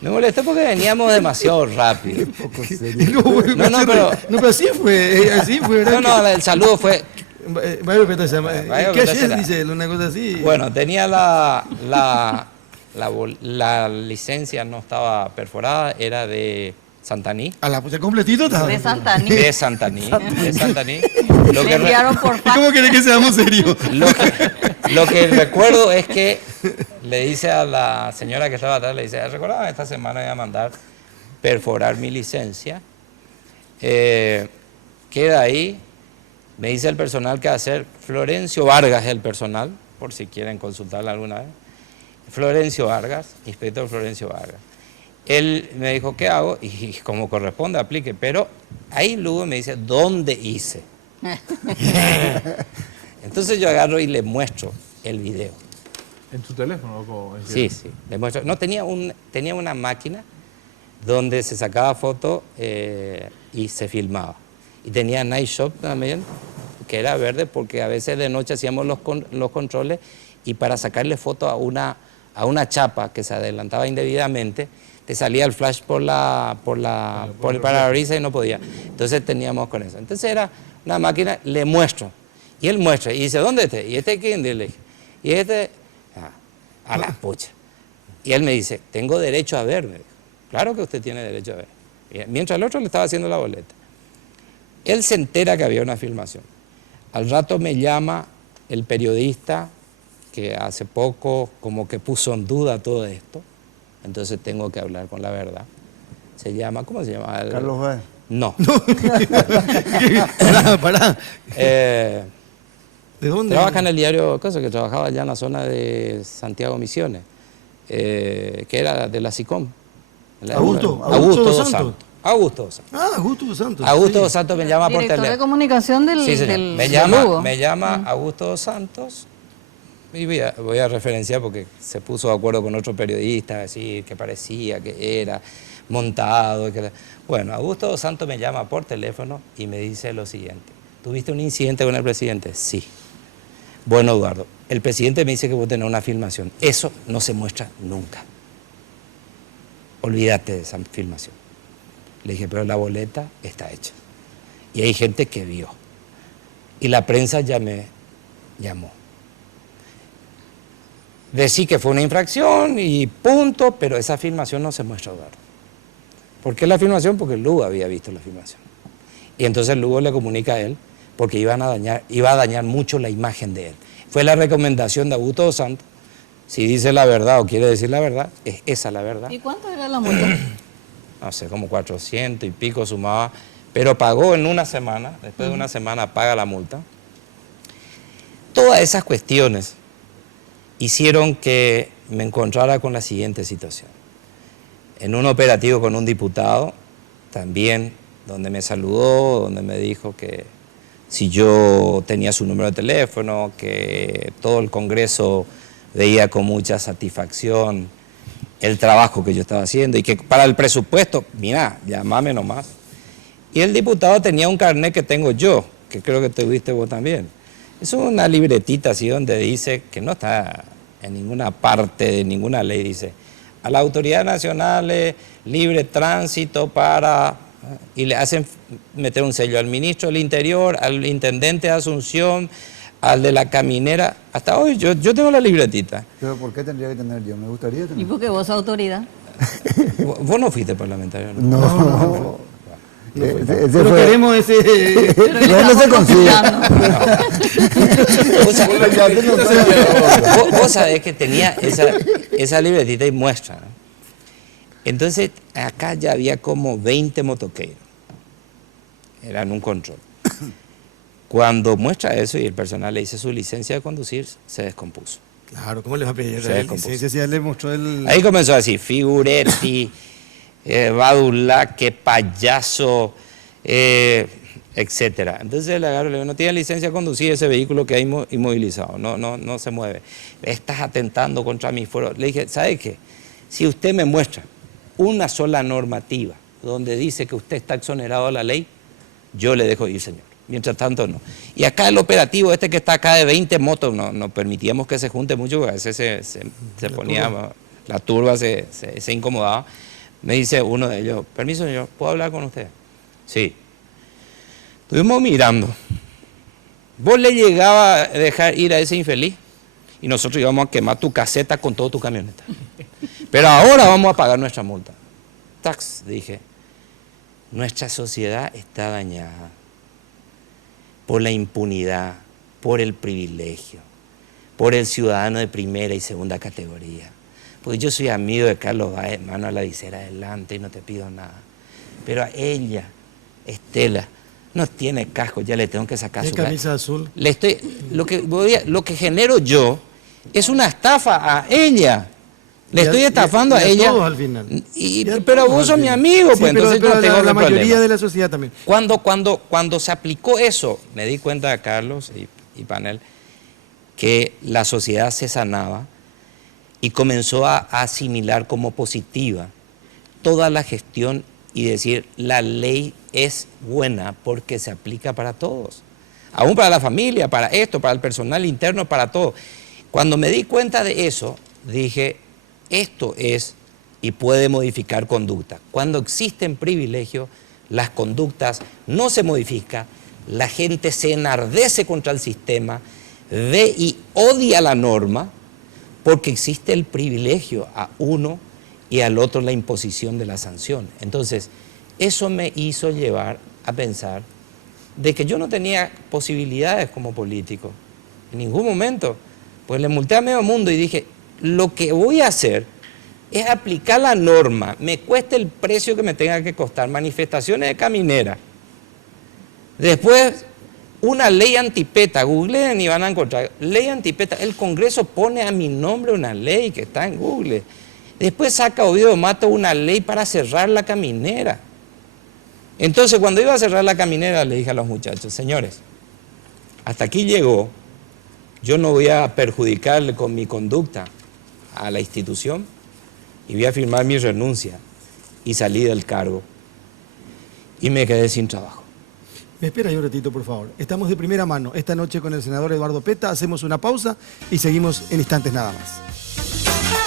Me molesté porque veníamos demasiado rápido. No, pero así fue, ¿verdad? No, el saludo fue... Vaya, Peta, se llama. Vaya, ¿Qué Peta haces? será. Dice él, una cosa así. Bueno, tenía la licencia, no estaba perforada, era de Santaní. A la pucha completito estaba. De Santaní. De Santaní. Lo Le que, enviaron por ¿Y fax. cómo querés que seamos serios? lo que recuerdo es que le dice a la señora que estaba atrás, le dice, ¿recordaba? Esta semana voy a mandar perforar mi licencia. Queda ahí. Me dice el personal qué hacer. Florencio Vargas es el personal, por si quieren consultarla alguna vez. Florencio Vargas, inspector Florencio Vargas. Él me dijo, ¿qué hago? Y como corresponde, aplique. Pero ahí luego me dice, ¿dónde hice? Entonces yo agarro y le muestro el video. ¿En su teléfono? ¿O en Sí, le muestro. No, tenía una máquina donde se sacaba foto y se filmaba. Y tenía Night Shop también, que era verde, porque a veces de noche hacíamos los controles y para sacarle foto a una chapa que se adelantaba indebidamente, te salía el flash por el parabrisas y no podía. Entonces teníamos con eso. Entonces era una máquina, le muestro. Y él muestra y dice, ¿dónde este? ¿Y este quién? Le dije, y este, a la pucha. Y él me dice, tengo derecho a ver, me dijo. Claro que usted tiene derecho a ver. Y mientras el otro le estaba haciendo la boleta. Él se entera que había una filmación. Al rato me llama el periodista que hace poco como que puso en duda todo esto. Entonces tengo que hablar con la verdad. Se llama, ¿cómo se llama? Carlos Báez. No. Pará. ¿De dónde? Trabaja en el diario, cosa que trabajaba allá en la zona de Santiago Misiones, que era de la SICOM. Augusto Dos Santos. Santos. Augusto dos Santos. Ah, Augusto dos Santos. Augusto sí. dos Santos me llama por Director de teléfono. comunicación del, Sí, señor. del Me del llama, Lugo. me llama Augusto dos Santos y voy a referenciar porque se puso de acuerdo con otro periodista, decir que parecía que era montado. Bueno, Augusto dos Santos me llama por teléfono y me dice lo siguiente. ¿Tuviste un incidente con el presidente? Sí. Bueno, Eduardo, el presidente me dice que vos tenés una filmación. Eso no se muestra nunca. Olvídate de esa filmación. Le dije, pero la boleta está hecha. Y hay gente que vio. y la prensa ya me llamó. Decí que fue una infracción y punto, pero esa filmación no se muestra, Eduardo. ¿Por qué la filmación? Porque Lugo había visto la filmación. Y entonces Lugo le comunica a él porque iba a dañar mucho la imagen de él. Fue la recomendación de Augusto dos Santos. Si dice la verdad o quiere decir la verdad, es esa la verdad. ¿Y cuánto era la multa? No sé, como 400 y pico sumaba, pero pagó en una semana, después de una semana paga la multa. Todas esas cuestiones hicieron que me encontrara con la siguiente situación. En un operativo con un diputado, también, donde me saludó, donde me dijo que si yo tenía su número de teléfono, que todo el Congreso veía con mucha satisfacción el trabajo que yo estaba haciendo y que para el presupuesto, mira, llámame nomás. Y el diputado tenía un carnet que tengo yo, que creo que tuviste vos también. Es una libretita así donde dice, que no está en ninguna parte de ninguna ley, dice, a la autoridad nacional libre tránsito para... Y le hacen meter un sello al ministro del Interior, al intendente de Asunción, al de la caminera. Hasta hoy yo tengo la libretita. Pero ¿por qué tendría que tener yo? Me gustaría ¿Y tener. por qué vos sos autoridad? Vos no fuiste parlamentario, ¿no? No. Ese Pero fue- queremos ese... Pero le No se estamos consigue. consultando. Vos sabés que tenía esa libretita y muestra, ¿no? Entonces, acá ya había como 20 motoqueros. Eran un control. Cuando muestra eso y el personal le dice su licencia de conducir, se descompuso. Claro, ¿cómo le va a pedir Se la descompuso. licencia si ya le mostró el... Ahí comenzó a decir, Figuretti, Badulaque, payaso, etcétera. Entonces le agarro y le digo, no tiene licencia de conducir ese vehículo que hay inmovilizado, no se mueve. Estás atentando contra mi fuero. Le dije, ¿sabe qué? Si usted me muestra una sola normativa donde dice que usted está exonerado de la ley, yo le dejo ir, señor. Mientras tanto, no. Y acá el operativo que está acá de 20 motos, no permitíamos que se junte mucho, porque a veces se ponía, la turba se incomodaba. Me dice uno de ellos, permiso, señor, ¿puedo hablar con usted? Sí. Estuvimos mirando. Vos le llegaba a dejar ir a ese infeliz y nosotros íbamos a quemar tu caseta con toda tu camioneta. Pero ahora vamos a pagar nuestra multa. Tax, dije, nuestra sociedad está dañada por la impunidad, por el privilegio, por el ciudadano de primera y segunda categoría. Porque yo soy amigo de Carlos Báez, mano a la visera adelante y no te pido nada. Pero a ella, Estela, no tiene casco, ya le tengo que sacar ¿Qué su camisa azul? lo que genero yo es una estafa a ella. Le estoy estafando a ella. Todos al final. Pero vos sos mi amigo, Sí, pues pero, entonces pero no tengo la mayoría problema. de la sociedad también. Cuando se aplicó eso, me di cuenta, Carlos y panel, que la sociedad se sanaba y comenzó a asimilar como positiva toda la gestión y decir, la ley es buena porque se aplica para todos, aún para la familia, para esto, para el personal interno, para todo. Cuando me di cuenta de eso, dije, esto es y puede modificar conducta. Cuando existen privilegios, las conductas no se modifican, la gente se enardece contra el sistema, ve y odia la norma, porque existe el privilegio a uno y al otro la imposición de la sanción. Entonces, eso me hizo llevar a pensar de que yo no tenía posibilidades como político, en ningún momento. Pues le multé a medio mundo y dije, lo que voy a hacer es aplicar la norma, me cueste el precio que me tenga que costar, manifestaciones de caminera. Después, una ley antipeta, googleen y van a encontrar, ley antipeta, el Congreso pone a mi nombre una ley que está en Google. Después saca Oviedo Mato una ley para cerrar la caminera. Entonces, cuando iba a cerrar la caminera, le dije a los muchachos, señores, hasta aquí llegó, yo no voy a perjudicarle con mi conducta a la institución y voy a firmar mi renuncia y salí del cargo y me quedé sin trabajo. Me espera ahí un ratito, por favor. Estamos de primera mano esta noche con el senador Eduardo Petta. Hacemos una pausa y seguimos en instantes nada más.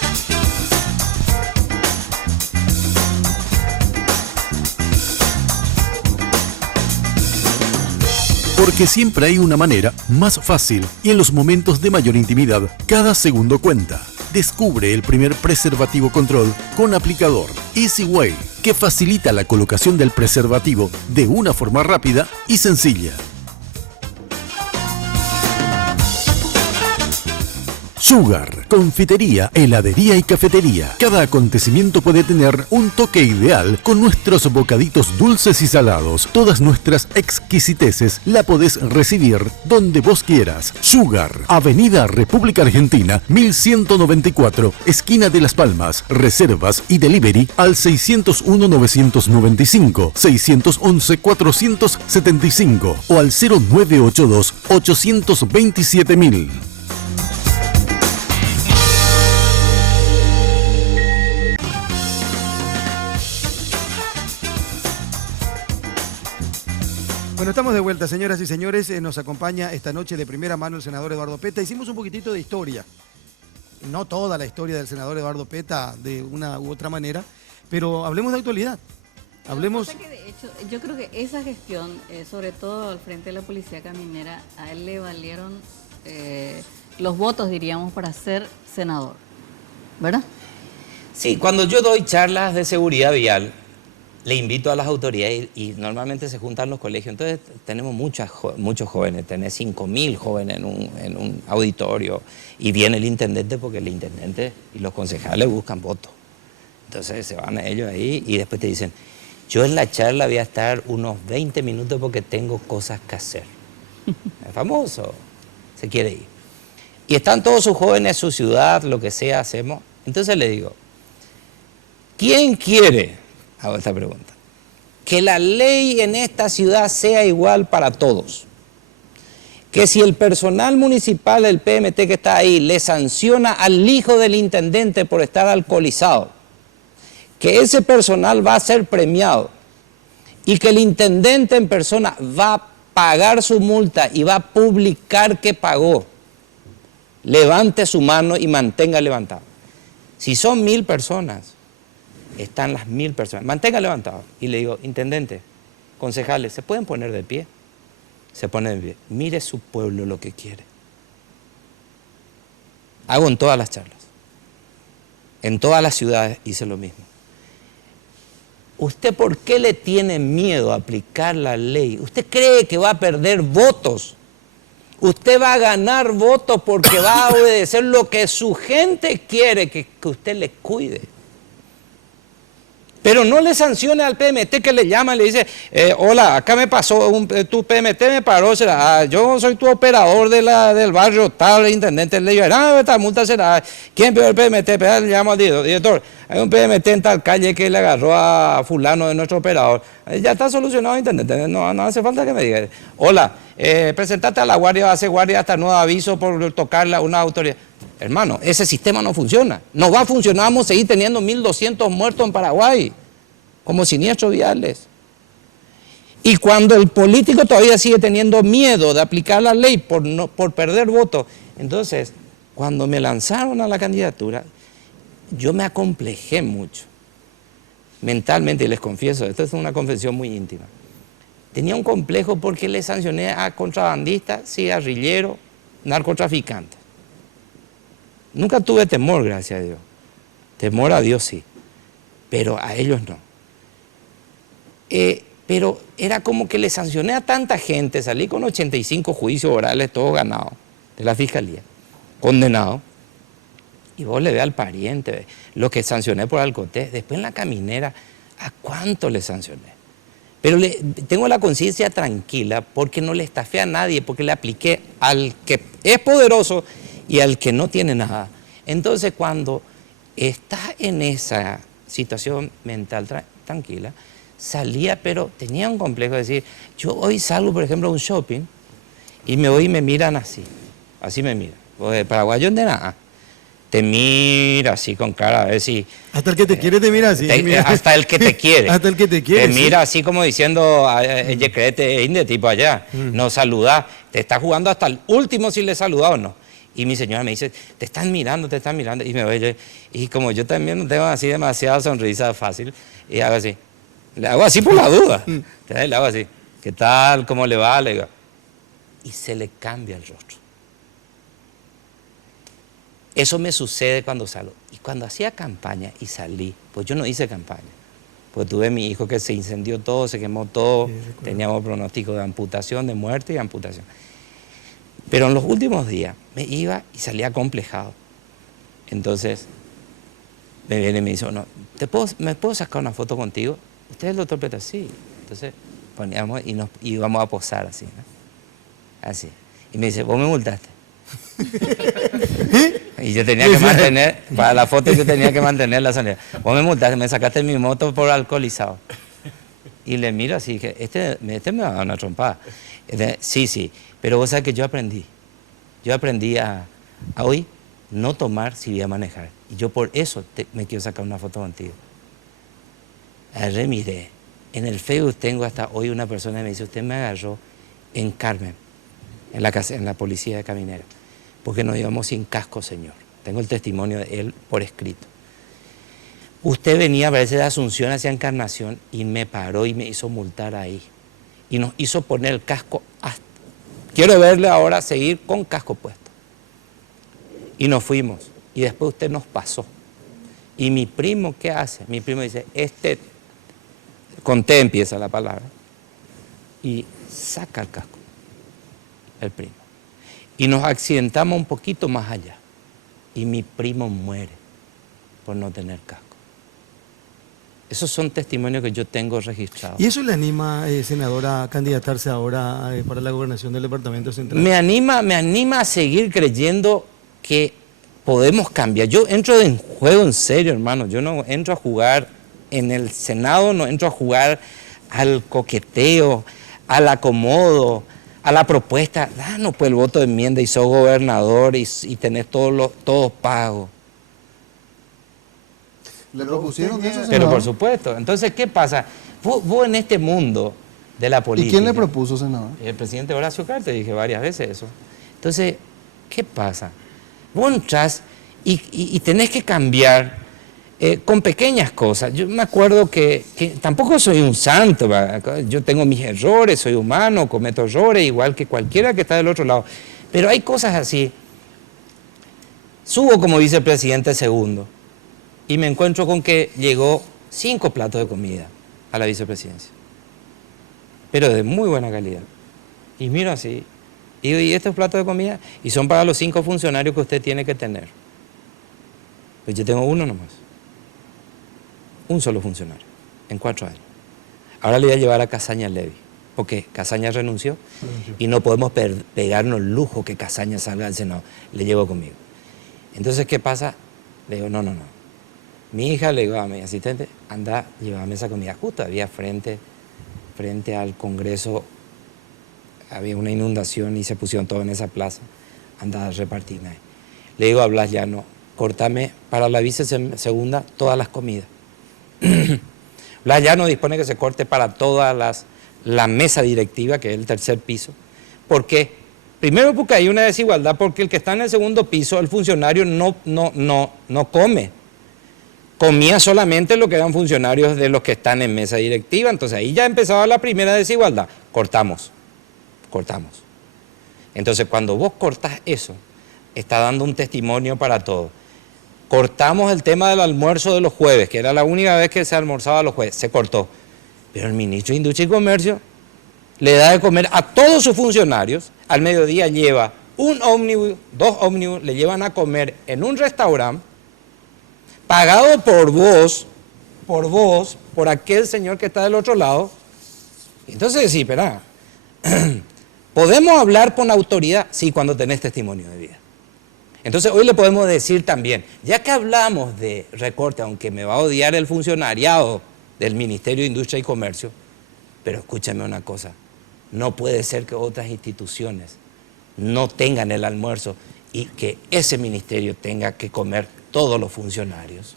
Porque siempre hay una manera más fácil y en los momentos de mayor intimidad, cada segundo cuenta. Descubre el primer preservativo control con aplicador Easy Way, que facilita la colocación del preservativo de una forma rápida y sencilla. Sugar, confitería, heladería y cafetería. Cada acontecimiento puede tener un toque ideal con nuestros bocaditos dulces y salados. Todas nuestras exquisiteces la podés recibir donde vos quieras. Sugar, Avenida República Argentina, 1194, esquina de Las Palmas. Reservas y delivery al 601-995, 611-475 o al 0982-827.000. Bueno, estamos de vuelta, señoras y señores. Nos acompaña esta noche de primera mano el senador Eduardo Petta. Hicimos un poquitito de historia. No toda la historia del senador Eduardo Petta de una u otra manera, pero hablemos de actualidad. Hablemos... Que de hecho, yo creo que esa gestión, sobre todo al frente de la Policía Caminera, a él le valieron los votos, diríamos, para ser senador. ¿Verdad? Sí, cuando yo doy charlas de seguridad vial, le invito a las autoridades y normalmente se juntan los colegios. Entonces tenemos muchos jóvenes, tenés 5.000 jóvenes en un auditorio y viene el intendente porque el intendente y los concejales buscan votos. Entonces se van a ellos ahí y después te dicen, yo en la charla voy a estar unos 20 minutos porque tengo cosas que hacer. Es famoso, se quiere ir. Y están todos sus jóvenes, su ciudad, lo que sea, hacemos. Entonces le digo, ¿quién quiere? Hago esta pregunta. Que la ley en esta ciudad sea igual para todos. Que si el personal municipal del PMT que está ahí le sanciona al hijo del intendente por estar alcoholizado, que ese personal va a ser premiado y que el intendente en persona va a pagar su multa y va a publicar que pagó. Levante su mano y mantenga levantado. Si son 1.000 personas, están las 1.000 personas. Mantenga levantado. Y le digo, intendente, concejales, ¿se pueden poner de pie? Se ponen de pie. Mire su pueblo lo que quiere. Hago en todas las charlas. En todas las ciudades hice lo mismo. ¿Usted por qué le tiene miedo a aplicar la ley? ¿Usted cree que va a perder votos? Usted va a ganar votos porque va a obedecer lo que su gente quiere que usted le cuide. Pero no le sancione al PMT que le llama y le dice, hola, acá me pasó, tu PMT me paró, será, yo soy tu operador del barrio tal, el intendente le digo, esta multa será, ¿quién pidió el PMT? Pero le llamo al director, hay un PMT en tal calle que le agarró a fulano de nuestro operador, ya está solucionado, intendente, no hace falta que me diga, hola, presentate a la guardia, hace guardia hasta nuevo aviso por tocarla una autoridad. Hermano, ese sistema no funciona. No va a funcionar, vamos a seguir teniendo 1.200 muertos en Paraguay, como siniestros viales. Y cuando el político todavía sigue teniendo miedo de aplicar la ley por perder votos, entonces, cuando me lanzaron a la candidatura, yo me acomplejé mucho, mentalmente, y les confieso, esto es una confesión muy íntima. Tenía un complejo porque le sancioné a contrabandistas, cigarrilleros, narcotraficantes. Nunca tuve temor, gracias a Dios. Temor a Dios sí, pero a ellos no. Pero era como que le sancioné a tanta gente, salí con 85 juicios orales, todos ganados, de la fiscalía, condenados. Y vos le ve al pariente, lo que sancioné por Alcotés, después en la caminera, ¿a cuánto le sancioné? Pero tengo la conciencia tranquila porque no le estafé a nadie, porque le apliqué al que es poderoso y al que no tiene nada. Entonces, cuando estás en esa situación mental tranquila, salía, pero tenía un complejo de decir, yo hoy salgo, por ejemplo, a un shopping y me voy y me miran así me miran. Pues, paraguayo de nada. Te mira así con cara, a ver si... Hasta el que te quiere te mira así. Hasta el que te quiere. Hasta el que te quiere. Te mira así como diciendo, ella créete, inde, tipo allá, no saluda, te está jugando hasta el último si le saluda o no. Y mi señora me dice, te están mirando, y me voy yo, y como yo también no tengo así demasiada sonrisa fácil, y hago así, le hago así por la duda, entonces le hago así, ¿qué tal? ¿Cómo le va? Le digo, y se le cambia el rostro. Eso me sucede cuando salgo. Y cuando hacía campaña y salí, pues yo no hice campaña. Pues tuve mi hijo que se incendió todo, se quemó todo, teníamos pronóstico de amputación, de muerte y amputación. Pero en los últimos días me iba y salía acomplejado. Entonces me viene y me dice, no, ¿me puedo sacar una foto contigo? ¿Usted es el doctor Peta? Sí. Entonces poníamos y íbamos a posar así, ¿no? Así. Y me dice, vos me multaste. Y yo tenía que mantener, para la foto yo tenía que mantener la sonrisa. Vos me multaste, me sacaste mi moto por alcoholizado. Y le miro así, dije, este me va a dar una trompada. Sí, pero vos sabés que yo aprendí a hoy no tomar si voy a manejar. Y yo por eso me quiero sacar una foto contigo. Miré, en el Facebook tengo hasta hoy una persona que me dice, usted me agarró en Carmen, en la policía de Caminera, porque nos íbamos sin casco, señor. Tengo el testimonio de él por escrito. Usted venía, parece, de Asunción hacia Encarnación y me paró y me hizo multar ahí. Y nos hizo poner el casco hasta... Quiero verle ahora seguir con casco puesto. Y nos fuimos. Y después usted nos pasó. Y mi primo, ¿qué hace? Mi primo dice, con T empieza la palabra. Y saca el casco. El primo. Y nos accidentamos un poquito más allá. Y mi primo muere por no tener casco. Esos son testimonios que yo tengo registrados. ¿Y eso le anima, senadora, a candidatarse ahora para la gobernación del Departamento Central? Me anima a seguir creyendo que podemos cambiar. Yo entro en juego en serio, hermano. Yo no entro a jugar en el Senado, no entro a jugar al coqueteo, al acomodo, a la propuesta. Danos pues el voto de enmienda y sos gobernador y tenés todos pagos. ¿Le propusieron eso, senador? Pero por supuesto. Entonces, ¿qué pasa? Vos en este mundo de la política... ¿Y quién le propuso, senador? El presidente Horacio Cartes, dije varias veces eso. Entonces, ¿qué pasa? Vos entras y tenés que cambiar con pequeñas cosas. Yo me acuerdo que tampoco soy un santo, ¿verdad? Yo tengo mis errores, soy humano, cometo errores, igual que cualquiera que está del otro lado. Pero hay cosas así. Subo como vicepresidente segundo y me encuentro con que llegó 5 platos de comida a la vicepresidencia, pero de muy buena calidad. Y miro así, y digo, ¿y estos platos de comida? Y son para los 5 funcionarios que usted tiene que tener. Pues yo tengo uno nomás. Un solo funcionario, en 4 años. Ahora le voy a llevar a Casaña Levy, porque Casaña renunció y no podemos pegarnos el lujo que Casaña salga al Senado. Le llevo conmigo. Entonces, ¿qué pasa? Le digo, no. Mi hija le digo a mi asistente, anda, llévame esa comida. Justo había frente al Congreso, había una inundación y se pusieron todos en esa plaza. Anda a repartirme ahí. Le digo a Blas Llano, cortame para la vicesegunda todas las comidas. Blas Llano dispone que se corte para toda la mesa directiva, que es el 3er piso. ¿Por qué? Primero porque hay una desigualdad, porque el que está en el 2º piso, el funcionario no come. Comía solamente lo que eran funcionarios de los que están en mesa directiva. Entonces ahí ya empezaba la primera desigualdad. Cortamos. Entonces cuando vos cortás eso, está dando un testimonio para todos. Cortamos el tema del almuerzo de los jueves, que era la única vez que se almorzaba los jueves, se cortó. Pero el ministro de Industria y Comercio le da de comer a todos sus funcionarios, al mediodía lleva un ómnibus, 2 ómnibus, le llevan a comer en un restaurante, pagado por vos, por aquel señor que está del otro lado. Entonces, sí, espera, ¿podemos hablar con autoridad? Sí, cuando tenés testimonio de vida. Entonces hoy le podemos decir también, ya que hablamos de recorte, aunque me va a odiar el funcionariado del Ministerio de Industria y Comercio, pero escúchame una cosa, no puede ser que otras instituciones no tengan el almuerzo y que ese ministerio tenga que comer todos los funcionarios.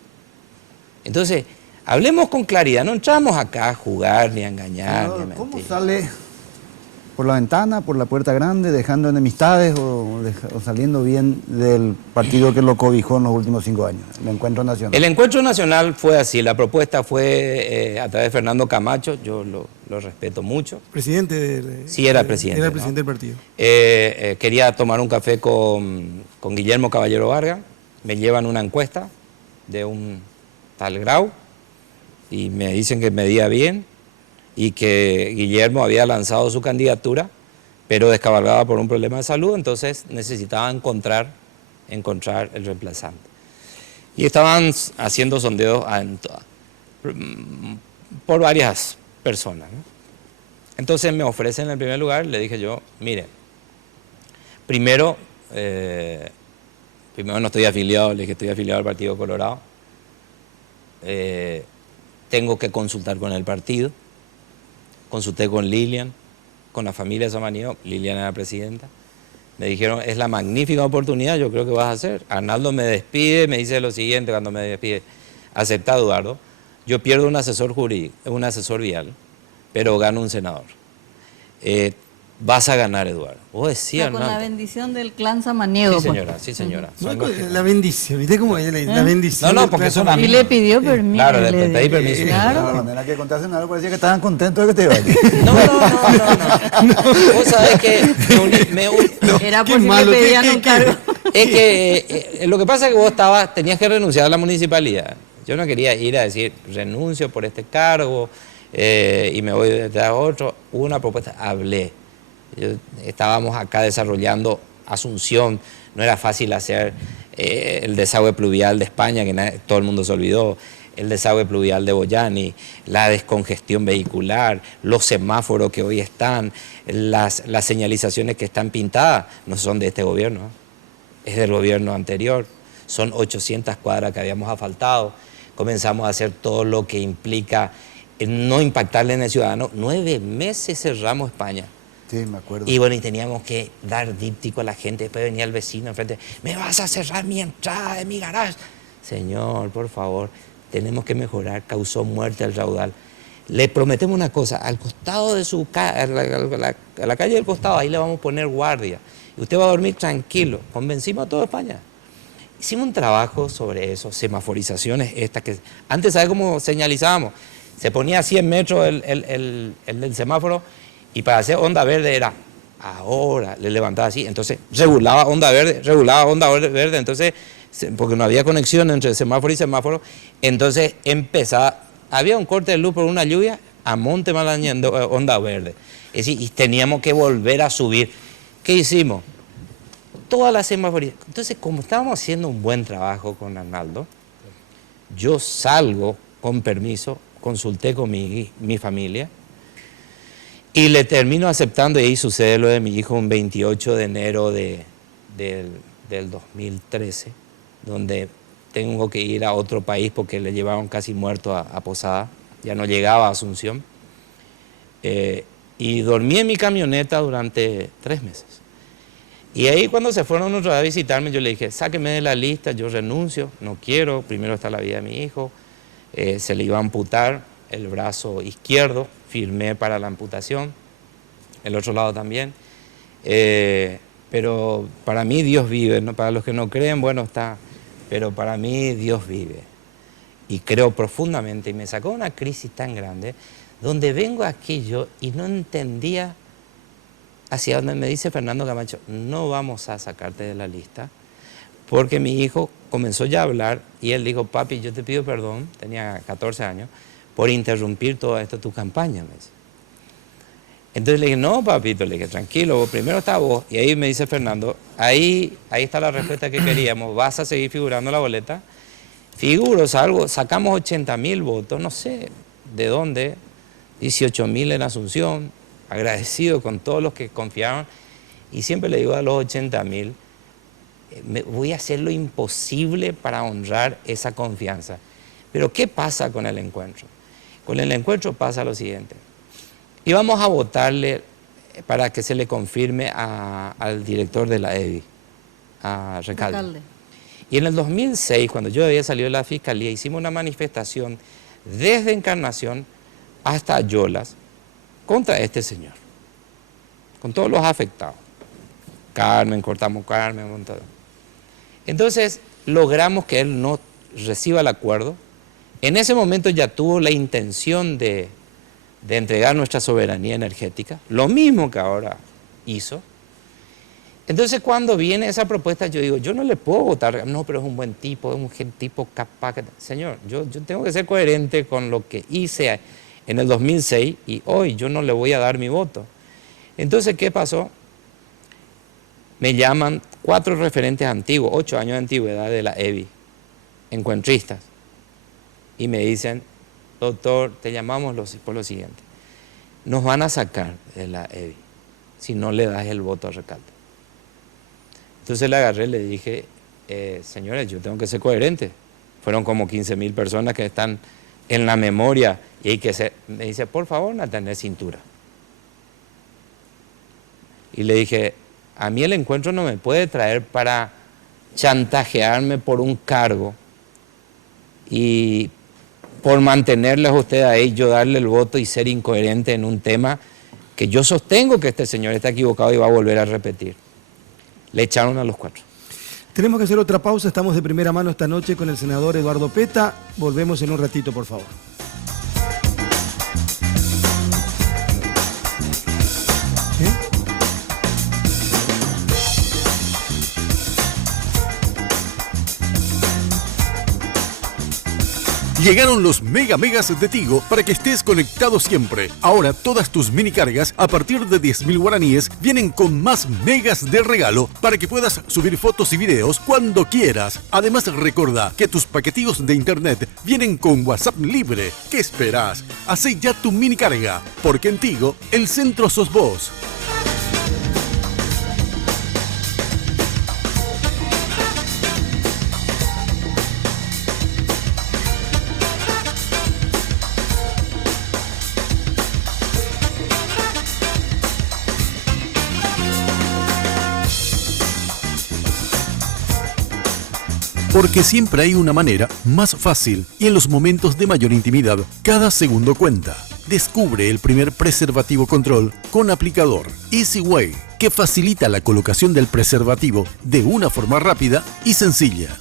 Entonces, hablemos con claridad, no entramos acá a jugar, ni a engañar, ni a mentir. ¿Cómo sale? ¿Por la ventana, por la puerta grande, dejando enemistades o saliendo bien del partido que lo cobijó en los últimos 5 años, el Encuentro Nacional? El Encuentro Nacional fue así, la propuesta fue a través de Fernando Camacho, yo lo respeto mucho. Presidente del... Sí, era presidente. Era el ¿no? presidente del partido. Quería tomar un café con Guillermo Caballero Vargas, me llevan una encuesta de un tal Grau y me dicen que medía bien y que Guillermo había lanzado su candidatura, pero descabalgaba por un problema de salud, entonces necesitaba encontrar el reemplazante. Y estaban haciendo sondeos por varias personas, ¿no? Entonces me ofrecen en primer lugar, le dije yo, mire, primero no estoy afiliado, le dije estoy afiliado al Partido Colorado, tengo que consultar con el partido, consulté con Lilian, con la familia Samaniego, Lilian era presidenta, me dijeron, es la magnífica oportunidad, yo creo que vas a hacer. Arnaldo me despide, me dice lo siguiente cuando me despide, acepta Eduardo, yo pierdo un asesor jurídico, un asesor vial, pero gano un senador. Vas a ganar, Eduardo. Vos decías, con Arnaldo. la bendición del clan Samaniego. Sí, señora, sí, señora. No, Son los que- la bendición, ¿viste cómo es la bendición? No, del porque clan son Samaniego? Y le pidió permiso. Claro, le pedí permiso. De Claro. la manera que contaste nada, parecía que estaban contentos de que te vayas. No. Vos sabés que Era Qué por si malo, le pedían qué- un cargo. es que lo que pasa es que vos tenías que renunciar a la municipalidad. Yo no quería ir a decir renuncio por este cargo y me voy detrás de otro. Hubo una propuesta, hablé. Estábamos acá desarrollando Asunción, no era fácil hacer el desagüe pluvial de España, que todo el mundo se olvidó, el desagüe pluvial de Boyani, la descongestión vehicular, los semáforos que hoy están, las señalizaciones que están pintadas, no son de este gobierno, es del gobierno anterior, son 800 cuadras que habíamos asfaltado, comenzamos a hacer todo lo que implica no impactarle en el ciudadano. 9 meses cerramos España. Sí, me acuerdo. Y bueno, y teníamos que dar díptico a la gente. Después venía el vecino enfrente, me vas a cerrar mi entrada de mi garage. Señor, por favor, tenemos que mejorar, causó muerte el raudal. Le prometemos una cosa, al costado de su casa, a la calle del costado, ahí le vamos a poner guardia. Y usted va a dormir tranquilo. Convencimos a toda España. Hicimos un trabajo sobre eso, semaforizaciones estas que... Antes, ¿sabe cómo señalizábamos? Se ponía a 100 metros el del semáforo y para hacer onda verde era ahora, le levantaba así, entonces regulaba onda verde, entonces, porque no había conexión entre semáforo y semáforo, entonces empezaba, había un corte de luz por una lluvia, a monte malañando onda verde. Es decir, y teníamos que volver a subir. ¿Qué hicimos? Todas las semaforizaciones. Entonces, como estábamos haciendo un buen trabajo con Arnaldo, yo salgo con permiso, consulté con mi familia y le termino aceptando, y ahí sucede lo de mi hijo un 28 de enero del 2013, donde tengo que ir a otro país porque le llevaron casi muerto a Posada, ya no llegaba a Asunción, y dormí en mi camioneta durante 3 meses. Y ahí cuando se fueron otra vez a visitarme, yo le dije, sáqueme de la lista, yo renuncio, no quiero, primero está la vida de mi hijo, se le iba a amputar el brazo izquierdo, firmé para la amputación, el otro lado también, pero para mí Dios vive, ¿no? Para los que no creen, bueno, está, pero para mí Dios vive, y creo profundamente, y me sacó una crisis tan grande, donde vengo aquí yo y no entendía hacia donde me dice Fernando Camacho, no vamos a sacarte de la lista, porque mi hijo comenzó ya a hablar y él dijo, papi, yo te pido perdón, tenía 14 años, por interrumpir toda esta tu campaña, me dice. Entonces le dije, no, papito, le dije, tranquilo, primero está vos, y ahí me dice Fernando, ahí está la respuesta que queríamos, vas a seguir figurando la boleta, figuro, sacamos 80.000 votos, no sé de dónde, 18.000 en Asunción, agradecido con todos los que confiaron, y siempre le digo a los 80.000, voy a hacer lo imposible para honrar esa confianza. Pero ¿qué pasa con el encuentro? Con el encuentro pasa lo siguiente, íbamos a votarle para que se le confirme al director de la EBI, a Recalde. Y en el 2006, cuando yo había salido de la Fiscalía, hicimos una manifestación desde Encarnación hasta Ayolas, contra este señor, con todos los afectados. Carmen, cortamos Carmen, todo. Entonces logramos que él no reciba el acuerdo. En ese momento ya tuvo la intención de de entregar nuestra soberanía energética, lo mismo que ahora hizo. Entonces cuando viene esa propuesta yo digo, yo no le puedo votar, no, pero es un buen tipo, es un tipo capaz. Señor, yo tengo que ser coherente con lo que hice en el 2006 y hoy yo no le voy a dar mi voto. Entonces, ¿qué pasó? Me llaman 4 referentes antiguos, 8 años de antigüedad de la EBI, encuentristas, y me dicen, doctor, te llamamos por lo siguiente, nos van a sacar de la EBI si no le das el voto a Recalde. Entonces le agarré y le dije, señores, yo tengo que ser coherente. Fueron como 15.000 personas que están en la memoria y hay que ser. Me dice, por favor, no tener cintura. Y le dije, a mí el encuentro no me puede traer para chantajearme por un cargo y por mantenerles a ustedes ahí, yo darle el voto y ser incoherente en un tema que yo sostengo que este señor está equivocado y va a volver a repetir. Le echaron a los 4. Tenemos que hacer otra pausa, estamos de primera mano esta noche con el senador Eduardo Petta. Volvemos en un ratito, por favor. Llegaron los megas de Tigo para que estés conectado siempre. Ahora todas tus mini cargas a partir de 10.000 guaraníes vienen con más megas de regalo para que puedas subir fotos y videos cuando quieras. Además recordá que tus paquetillos de internet vienen con WhatsApp libre. ¿Qué esperás? Hacé ya tu mini carga, porque en Tigo el centro sos vos. Porque siempre hay una manera más fácil y en los momentos de mayor intimidad, cada segundo cuenta. Descubre el primer preservativo control con aplicador Easy Way, que facilita la colocación del preservativo de una forma rápida y sencilla.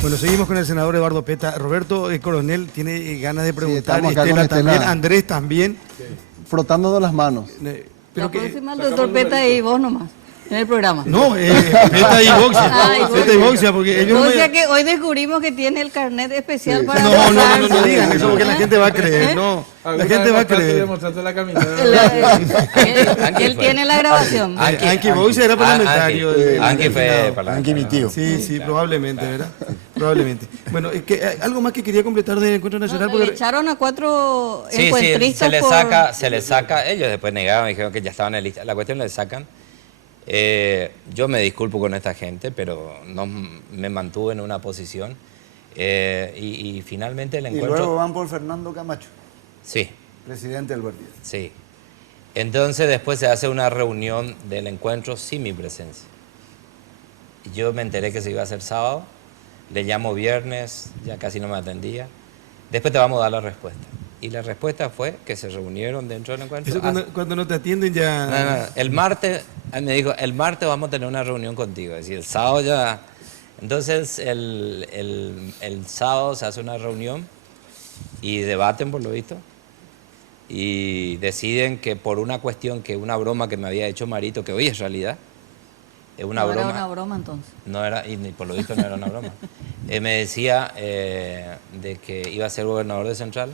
Bueno, seguimos con el senador Eduardo Petta. Roberto Coronel tiene ganas de preguntar, estamos acá Estela con también, Estela. Andrés también. Frotándonos las manos. La próxima el doctor Petta y vos nomás, en el programa. No, Petta y boxea. Ah, y Petta y boxea, porque ellos O no sea me... que hoy descubrimos que tiene el carnet especial para No digan eso porque la gente va a creer, no. La gente va a creer. La caminata. Él tiene la grabación. Anki Boxea era parlamentario. Anki fue Anki, mi tío. Sí, probablemente, ¿verdad? Probablemente. Bueno, es que algo más que quería completar del Encuentro Nacional. Le echaron a 4 Sí, encuentristas se les saca, ellos después negaron, dijeron que ya estaban en lista. La cuestión le sacan. Yo me disculpo con esta gente, pero no me mantuve en una posición. Y finalmente el Y encuentro... luego van por Fernando Camacho, Sí, presidente del partido. sí. Entonces después se hace una reunión del encuentro sin mi presencia. Yo me enteré que se iba a hacer sábado, le llamo viernes, ya casi no me atendía. Después te vamos a dar la respuesta. Y la respuesta fue que se reunieron dentro del encuentro. Eso cuando no te atienden ya... No. El martes, me dijo, el martes vamos a tener una reunión contigo. Es decir, el sábado ya... Entonces el sábado se hace una reunión y debaten por lo visto. Y deciden que por una cuestión, que una broma que me había hecho Marito, que hoy es realidad, es una broma. Era una broma entonces. No era, y por lo visto no era una broma. Me decía de que iba a ser gobernador de Central.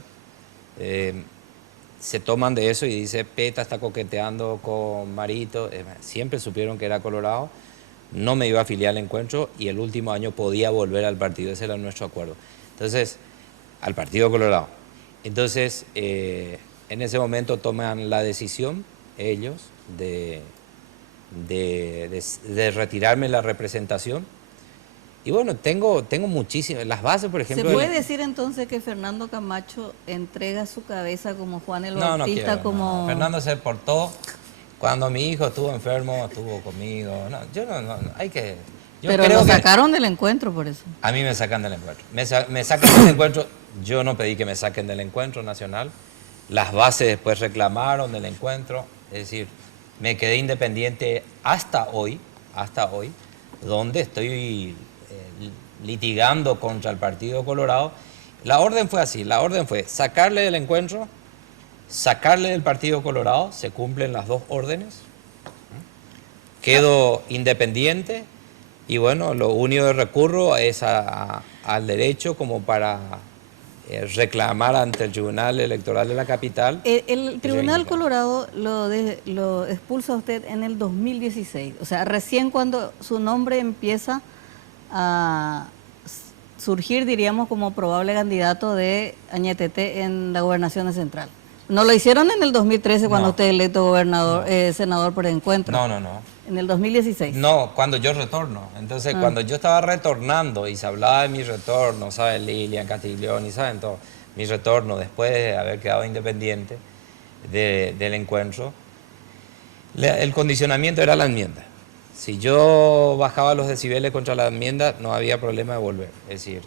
Se toman de eso y dice, Petta está coqueteando con Marito. Siempre supieron que era colorado. No me iba a afiliar al encuentro y el último año podía volver al partido. Ese era nuestro acuerdo. Entonces, al Partido Colorado. Entonces, en ese momento toman la decisión ellos de retirarme la representación. Y bueno, tengo muchísimas, las bases, por ejemplo... ¿Se puede decir entonces que Fernando Camacho entrega su cabeza como Juan el Bautista? No, como... Fernando se portó, cuando mi hijo estuvo enfermo, estuvo conmigo. No, yo no hay que... Yo Pero creo lo que sacaron del encuentro por eso. a mí me sacan del encuentro. Me sacan del encuentro, yo no pedí que me saquen del encuentro nacional. Las bases después reclamaron del encuentro. Es decir, me quedé independiente hasta hoy, donde estoy litigando contra el Partido Colorado. La orden fue así, la orden fue sacarle del encuentro, sacarle del Partido Colorado, se cumplen las dos órdenes, quedo independiente y bueno, lo único que recurro es al derecho como para reclamar ante el Tribunal Electoral de la capital. El Tribunal Colorado lo expulsa a usted en el 2016, o sea, recién cuando su nombre empieza a surgir, diríamos, como probable candidato de Añetete en la gobernación de Central. ¿No lo hicieron en el 2013 cuando usted es electo gobernador, senador por el encuentro? No. ¿En el 2016? No, cuando yo retorno. Entonces, cuando yo estaba retornando y se hablaba de mi retorno, ¿saben? Lilian Castiglioni, ¿saben? Todo. Mi retorno después de haber quedado independiente del encuentro, el condicionamiento era la enmienda. Si yo bajaba los decibeles contra la enmienda, no había problema de volver. Es decir,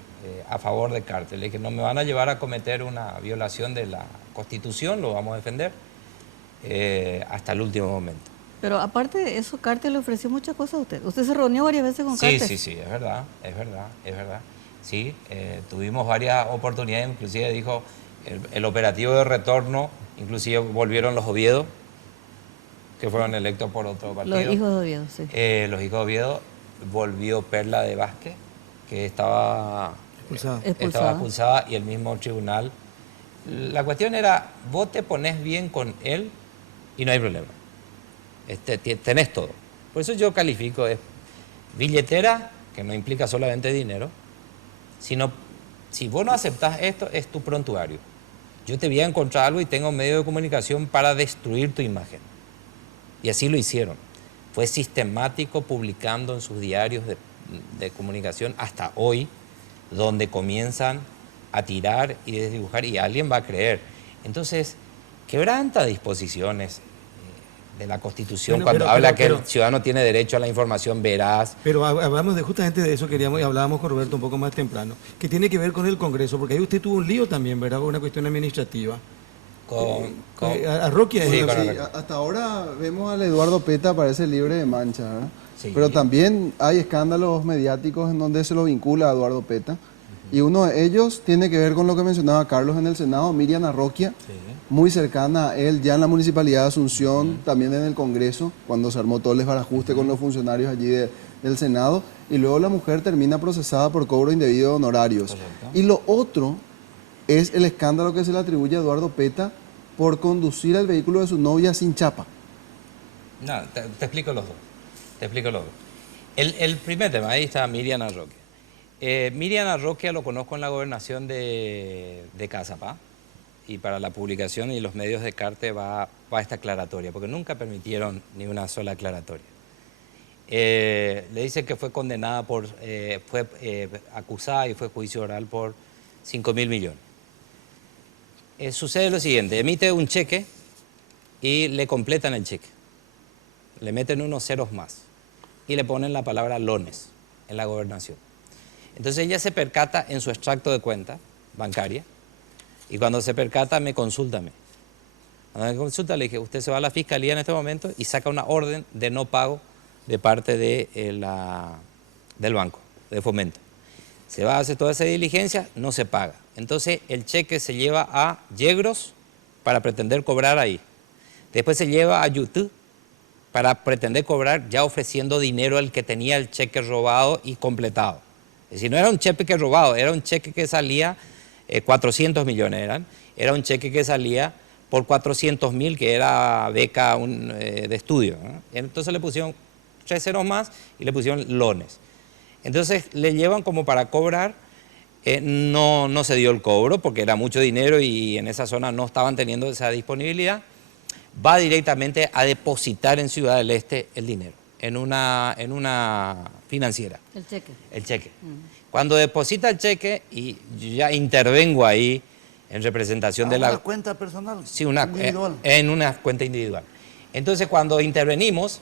a favor de Cártel. Es que no me van a llevar a cometer una violación de la Constitución, lo vamos a defender hasta el último momento. Pero aparte de eso, Cártel le ofreció muchas cosas a usted. Usted se reunió varias veces con Cártel. Sí, es verdad. Sí, tuvimos varias oportunidades, inclusive dijo el operativo de retorno, inclusive volvieron los Oviedo, que fueron electos por otro partido. Los hijos de Oviedo, sí. Los hijos de Oviedo, volvió Perla de Vázquez, que estaba expulsada, y el mismo tribunal. La cuestión era, vos te pones bien con él y no hay problema. Tenés todo. Por eso yo califico de billetera, que no implica solamente dinero, sino si vos no aceptás esto, es tu prontuario. Yo te voy a encontrar algo y tengo un medio de comunicación para destruir tu imagen. Y así lo hicieron. Fue sistemático, publicando en sus diarios de comunicación hasta hoy, donde comienzan a tirar y desdibujar, y alguien va a creer. Entonces, quebranta disposiciones de la Constitución cuando habla que el ciudadano tiene derecho a la información veraz. Pero hablamos justamente de eso, queríamos, y hablábamos con Roberto un poco más temprano, que tiene que ver con el Congreso, porque ahí usted tuvo un lío también, ¿verdad? Una cuestión administrativa. Arroquia sí, hasta ahora vemos al Eduardo Peta, parece libre de mancha, ¿verdad? Sí. Pero también hay escándalos mediáticos en donde se lo vincula a Eduardo Peta. Y uno de ellos tiene que ver con lo que mencionaba Carlos en el Senado, Miriam Arroquia, muy cercana a él ya en la Municipalidad de Asunción, también en el Congreso, cuando se armó todo el desbarajuste con los funcionarios allí del Senado. Y luego la mujer termina procesada por cobro indebido de honorarios. Correcto. Y lo otro es el escándalo que se le atribuye a Eduardo Peta por conducir el vehículo de su novia sin chapa. No, te explico los dos. El primer tema, ahí está Miriam Arroquia. Miriam Arroquia lo conozco en la gobernación de Cazapá, y para la publicación y los medios de Carte va esta aclaratoria, porque nunca permitieron ni una sola aclaratoria. Le dicen que fue condenada fue acusada y fue juicio oral por 5.000 millones. Sucede lo siguiente, emite un cheque y le completan el cheque. Le meten unos ceros más y le ponen la palabra lones en la gobernación. Entonces ella se percata en su extracto de cuenta bancaria y cuando se percata me consulta a mí. Cuando me consulta le dije, usted se va a la fiscalía en este momento y saca una orden de no pago de parte del banco, de Fomento. Se va a hacer toda esa diligencia, no se paga. Entonces el cheque se lleva a Yegros para pretender cobrar ahí. Después se lleva a YouTube para pretender cobrar ya ofreciendo dinero al que tenía el cheque robado y completado. Es decir, no era un cheque robado, era un cheque que salía, 400 millones era un cheque que salía por 400.000, que era beca de estudio, ¿no? Entonces le pusieron 3 ceros más y le pusieron lones. Entonces le llevan como para cobrar, no se dio el cobro porque era mucho dinero y en esa zona no estaban teniendo esa disponibilidad. Va directamente a depositar en Ciudad del Este el dinero, en una financiera. El cheque. El cheque. Cuando deposita el cheque, y yo ya intervengo ahí en representación de la... ¿Una cuenta personal? Sí, individual. En una cuenta individual. Entonces cuando intervenimos,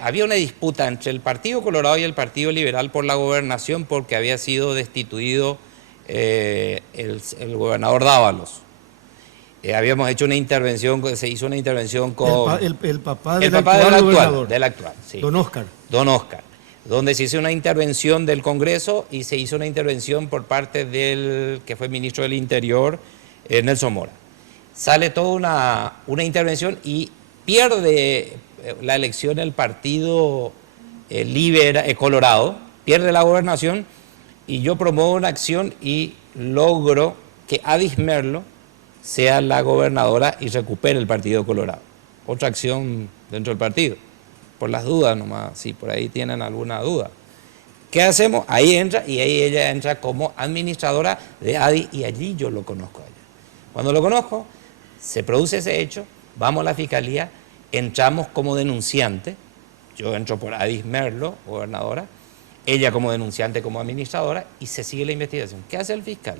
había una disputa entre el Partido Colorado y el Partido Liberal por la gobernación porque había sido destituido el gobernador Dávalos. Habíamos hecho una intervención, se hizo una intervención con El papá el del papá actual gobernador, del actual, sí. don Oscar. Don Oscar, donde se hizo una intervención del Congreso y se hizo una intervención por parte del que fue ministro del Interior, Nelson Mora. Sale toda una intervención y pierde la elección el partido Colorado, pierde la gobernación y yo promuevo una acción y logro que Adis Merlo sea la gobernadora y recupere el partido Colorado. Otra acción dentro del partido. Por las dudas nomás, si por ahí tienen alguna duda. ¿Qué hacemos? Ahí entra y ahí ella entra como administradora de ADI y allí yo lo conozco a ella. Cuando lo conozco, se produce ese hecho, vamos a la fiscalía, entramos como denunciante, yo entro por Adis Merlo, gobernadora, ella como denunciante, como administradora, y se sigue la investigación. ¿Qué hace el fiscal?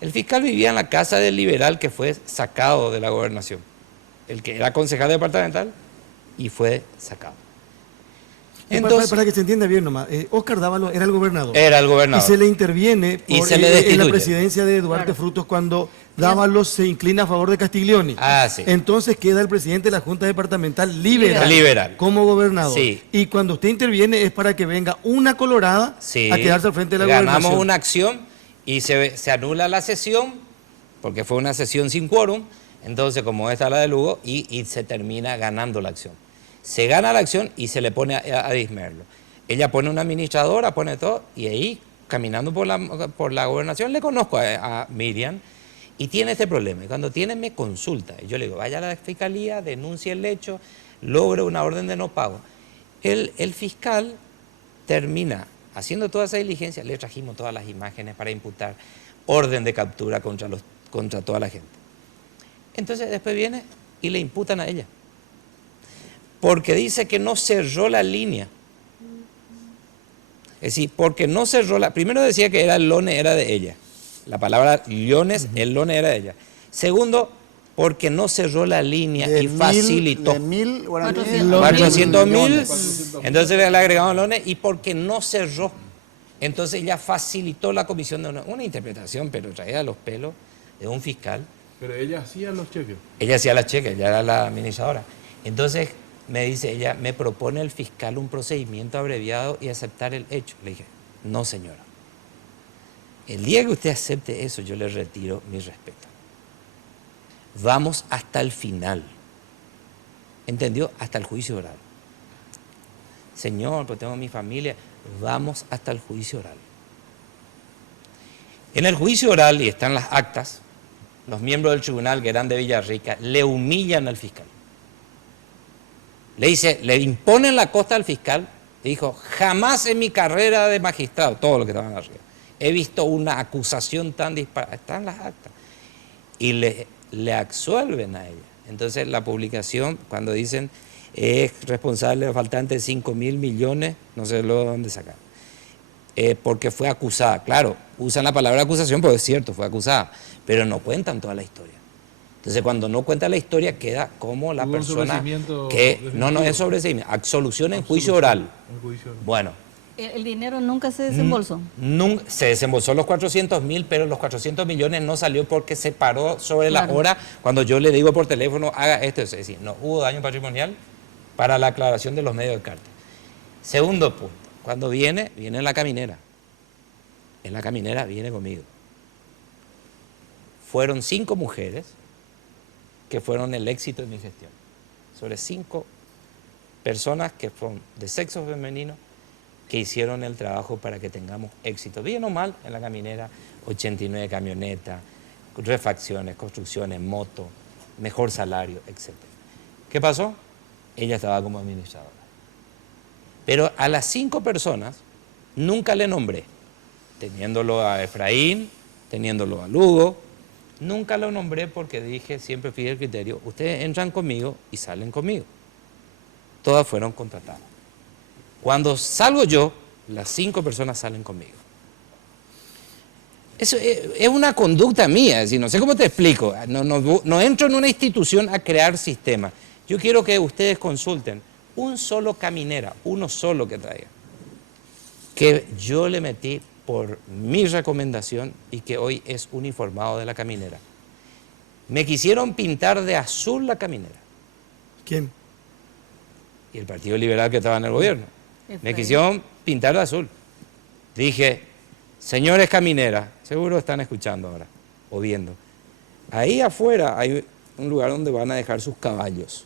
El fiscal vivía en la casa del liberal que fue sacado de la gobernación, el que era concejal departamental y fue sacado. Entonces, para que se entienda bien nomás, Oscar Dávalos era el gobernador. Era el gobernador. Y se le interviene Y se le en la destituye. presidencia de Duarte Frutos cuando Dávalos se inclina a favor de Castiglioni. Ah, sí. Entonces queda el presidente de la Junta Departamental liberal, Liberal. como gobernador. Sí. Y cuando usted interviene es para que venga una colorada Sí. a quedarse al frente de la Ganamos gobernación. una acción y se anula la sesión, porque fue una sesión sin quórum, entonces como esta es la de Lugo, y se termina ganando la acción. Se gana la acción y se le pone a Adis Merlo. Ella pone una administradora, pone todo, y ahí, caminando por la gobernación, le conozco a Miriam, y tiene este problema. Y cuando tiene, me consulta. Y yo le digo, vaya a la fiscalía, denuncie el hecho, logre una orden de no pago. El fiscal termina haciendo toda esa diligencia, le trajimos todas las imágenes para imputar orden de captura contra toda la gente. Entonces después viene y le imputan a ella. Porque dice que no cerró la línea. Es decir, porque no cerró la... Primero decía que el lone era de ella. La palabra leones, el lone era de ella. Segundo, porque no cerró la línea y facilitó. De 1.000 guaraníes. 400.000, entonces le agregamos lones y porque no cerró. Entonces ella facilitó la comisión de una interpretación, pero traída a los pelos de un fiscal. Pero ella hacía los cheques. Ella hacía las cheques, ella era la administradora. Entonces me dice ella, me propone el fiscal un procedimiento abreviado y aceptar el hecho. Le dije, no señora. El día que usted acepte eso, yo le retiro mi respeto. Vamos hasta el final. ¿Entendió? Hasta el juicio oral. Señor, pues tengo mi familia. Vamos hasta el juicio oral. En el juicio oral, y están las actas, los miembros del tribunal que eran de Villarrica le humillan al fiscal. Le imponen la costa al fiscal. Le dijo, jamás en mi carrera de magistrado, todos los que estaban arriba, he visto una acusación tan disparada. Están las actas. Y le absuelven a ella. Entonces la publicación, cuando dicen es responsable faltante de 5.000 millones, no sé de dónde sacar, porque fue acusada. Claro, usan la palabra acusación porque es cierto, fue acusada, pero no cuentan toda la historia. Entonces cuando no cuenta la historia queda como la persona que... No es sobreseimiento, absolución en juicio oral. Bueno. ¿El dinero nunca se desembolsó? Se desembolsó los 400.000, pero los 400 millones no salió porque se paró sobre la hora cuando yo le digo por teléfono, haga esto. Es decir, no hubo daño patrimonial para la aclaración de los medios de cártel. Segundo punto, cuando viene en la caminera. En la caminera viene conmigo. Fueron 5 mujeres que fueron el éxito de mi gestión. Sobre 5 personas que son de sexo femenino que hicieron el trabajo para que tengamos éxito. Bien o mal, en la caminera, 89 camionetas, refacciones, construcciones, moto, mejor salario, etc. ¿Qué pasó? Ella estaba como administradora. Pero a las 5 personas nunca le nombré, teniéndolo a Efraín, teniéndolo a Lugo, nunca lo nombré porque dije, siempre fui el criterio, ustedes entran conmigo y salen conmigo. Todas fueron contratadas. Cuando salgo yo, las 5 personas salen conmigo. Eso es una conducta mía, es decir, no sé cómo te explico. No entro en una institución a crear sistemas. Yo quiero que ustedes consulten un solo caminera, uno solo que traiga, que yo le metí por mi recomendación y que hoy es uniformado de la caminera. Me quisieron pintar de azul la caminera. ¿Quién? Y el Partido Liberal que estaba en el gobierno. Me quisieron pintar de azul. Dije, señores camineras, seguro están escuchando ahora o viendo. Ahí afuera hay un lugar donde van a dejar sus caballos.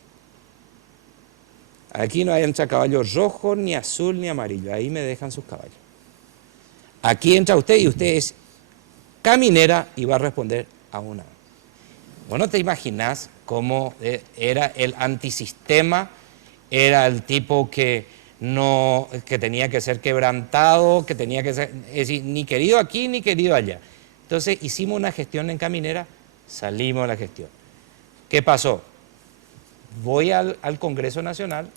Aquí no hay entra caballo rojo, ni azul, ni amarillo. Ahí me dejan sus caballos. Aquí entra usted y usted es caminera y va a responder a una. Bueno, te imaginas cómo era el antisistema, era el tipo que tenía que ser quebrantado, que tenía que ser, es decir, ni querido aquí ni querido allá. Entonces hicimos una gestión en caminera, salimos de la gestión. ¿Qué pasó? Voy al Congreso Nacional,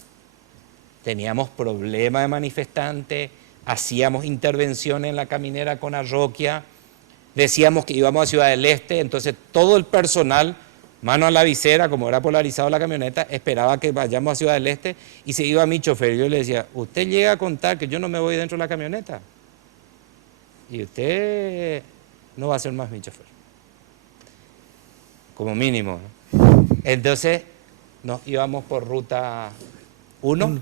teníamos problemas de manifestantes, hacíamos intervenciones en la caminera con Arroquia, decíamos que íbamos a Ciudad del Este, entonces todo el personal, mano a la visera, como era polarizado la camioneta, esperaba que vayamos a Ciudad del Este y se iba mi chofer. Yo le decía, usted llega a contar que yo no me voy dentro de la camioneta y usted no va a ser más mi chofer, como mínimo, ¿no? Entonces nos íbamos por ruta 1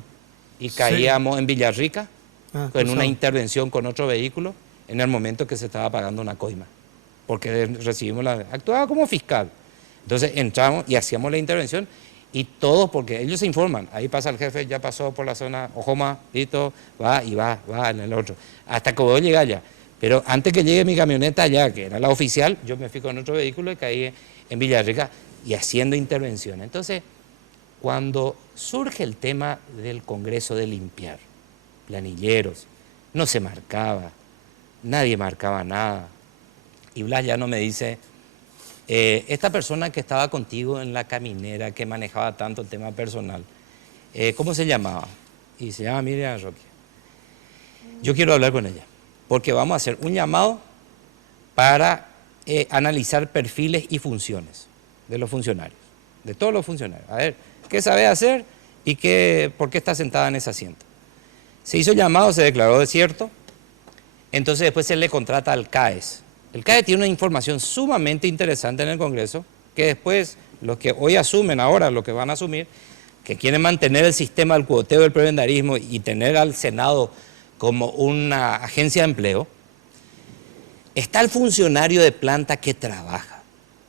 y caíamos en Villarrica con una intervención con otro vehículo en el momento que se estaba pagando una coima, porque recibimos actuaba como fiscal. Entonces entramos y hacíamos la intervención y todos, porque ellos se informan, ahí pasa el jefe, ya pasó por la zona Ojoma, listo, va en el otro, hasta que voy a llegar allá. Pero antes que llegue mi camioneta allá, que era la oficial, yo me fui con otro vehículo y caí en Villarrica y haciendo intervención. Entonces, cuando surge el tema del Congreso de limpiar, planilleros, no se marcaba, nadie marcaba nada. Y Blas ya no me dice, esta persona que estaba contigo en la caminera, que manejaba tanto el tema personal, ¿cómo se llamaba? Y se llama Miriam Arroquia. Yo quiero hablar con ella, porque vamos a hacer un llamado para analizar perfiles y funciones de los funcionarios, de todos los funcionarios. A ver, ¿qué sabe hacer y por qué está sentada en ese asiento? Se hizo llamado, se declaró desierto, entonces después se le contrata al CAES. El CAES tiene una información sumamente interesante en el Congreso, que después los que hoy asumen, ahora los que van a asumir, que quieren mantener el sistema del cuoteo del prebendarismo y tener al Senado como una agencia de empleo, está el funcionario de planta que trabaja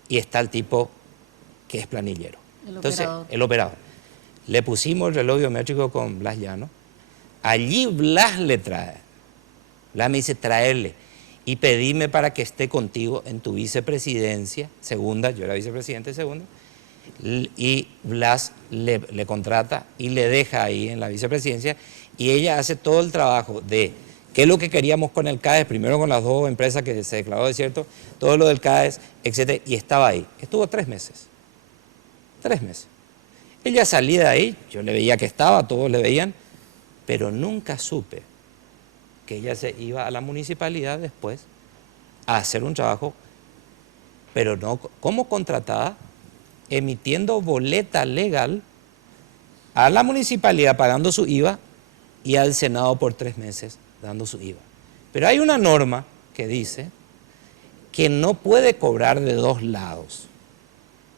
y está el tipo que es planillero. El operador. Le pusimos el reloj biométrico con Blas Llano. Allí Blas le trae. Blas me dice traerle y pedime para que esté contigo en tu vicepresidencia segunda, yo era vicepresidente segunda, y Blas le contrata y le deja ahí en la vicepresidencia y ella hace todo el trabajo de qué es lo que queríamos con el CAES, primero con las dos empresas que se declaró desierto, todo lo del CAES, etc. Y estaba ahí. Estuvo 3 meses. 3 meses. Ella salía de ahí, yo le veía que estaba, todos le veían, pero nunca supe que ella se iba a la municipalidad después a hacer un trabajo, pero no como contratada, emitiendo boleta legal a la municipalidad pagando su IVA y al Senado por 3 meses dando su IVA. Pero hay una norma que dice que no puede cobrar de 2 lados.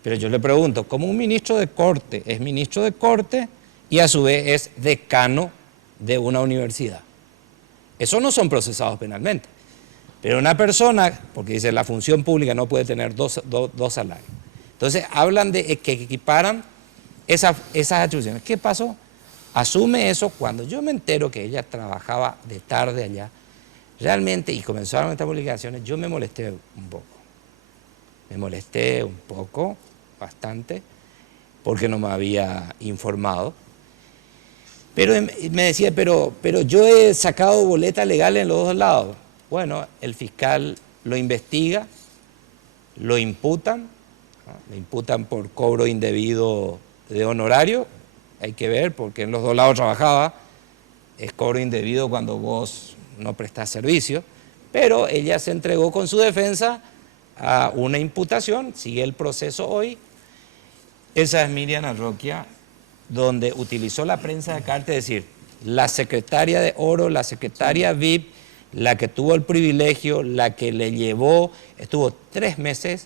Pero yo le pregunto, ¿cómo un ministro de corte es ministro de corte y a su vez es decano de una universidad? Esos no son procesados penalmente. Pero una persona, porque dice la función pública no puede tener dos salarios. Entonces hablan de que equiparan esas atribuciones. ¿Qué pasó? Asume eso cuando yo me entero que ella trabajaba de tarde allá. Realmente, y comenzaron estas publicaciones, yo me molesté un poco. Me molesté un poco, bastante, porque no me había informado. Pero me decía, pero yo he sacado boleta legal en los 2 lados. Bueno, el fiscal lo investiga, lo imputan, ¿no? Le imputan por cobro indebido de honorario, hay que ver, porque en los 2 lados trabajaba, es cobro indebido cuando vos no prestás servicio, pero ella se entregó con su defensa a una imputación, sigue el proceso hoy. Esa es Miriam Arroquia, donde utilizó la prensa de carta, es decir, la secretaria de oro, la secretaria VIP, la que tuvo el privilegio, la que le llevó, estuvo 3 meses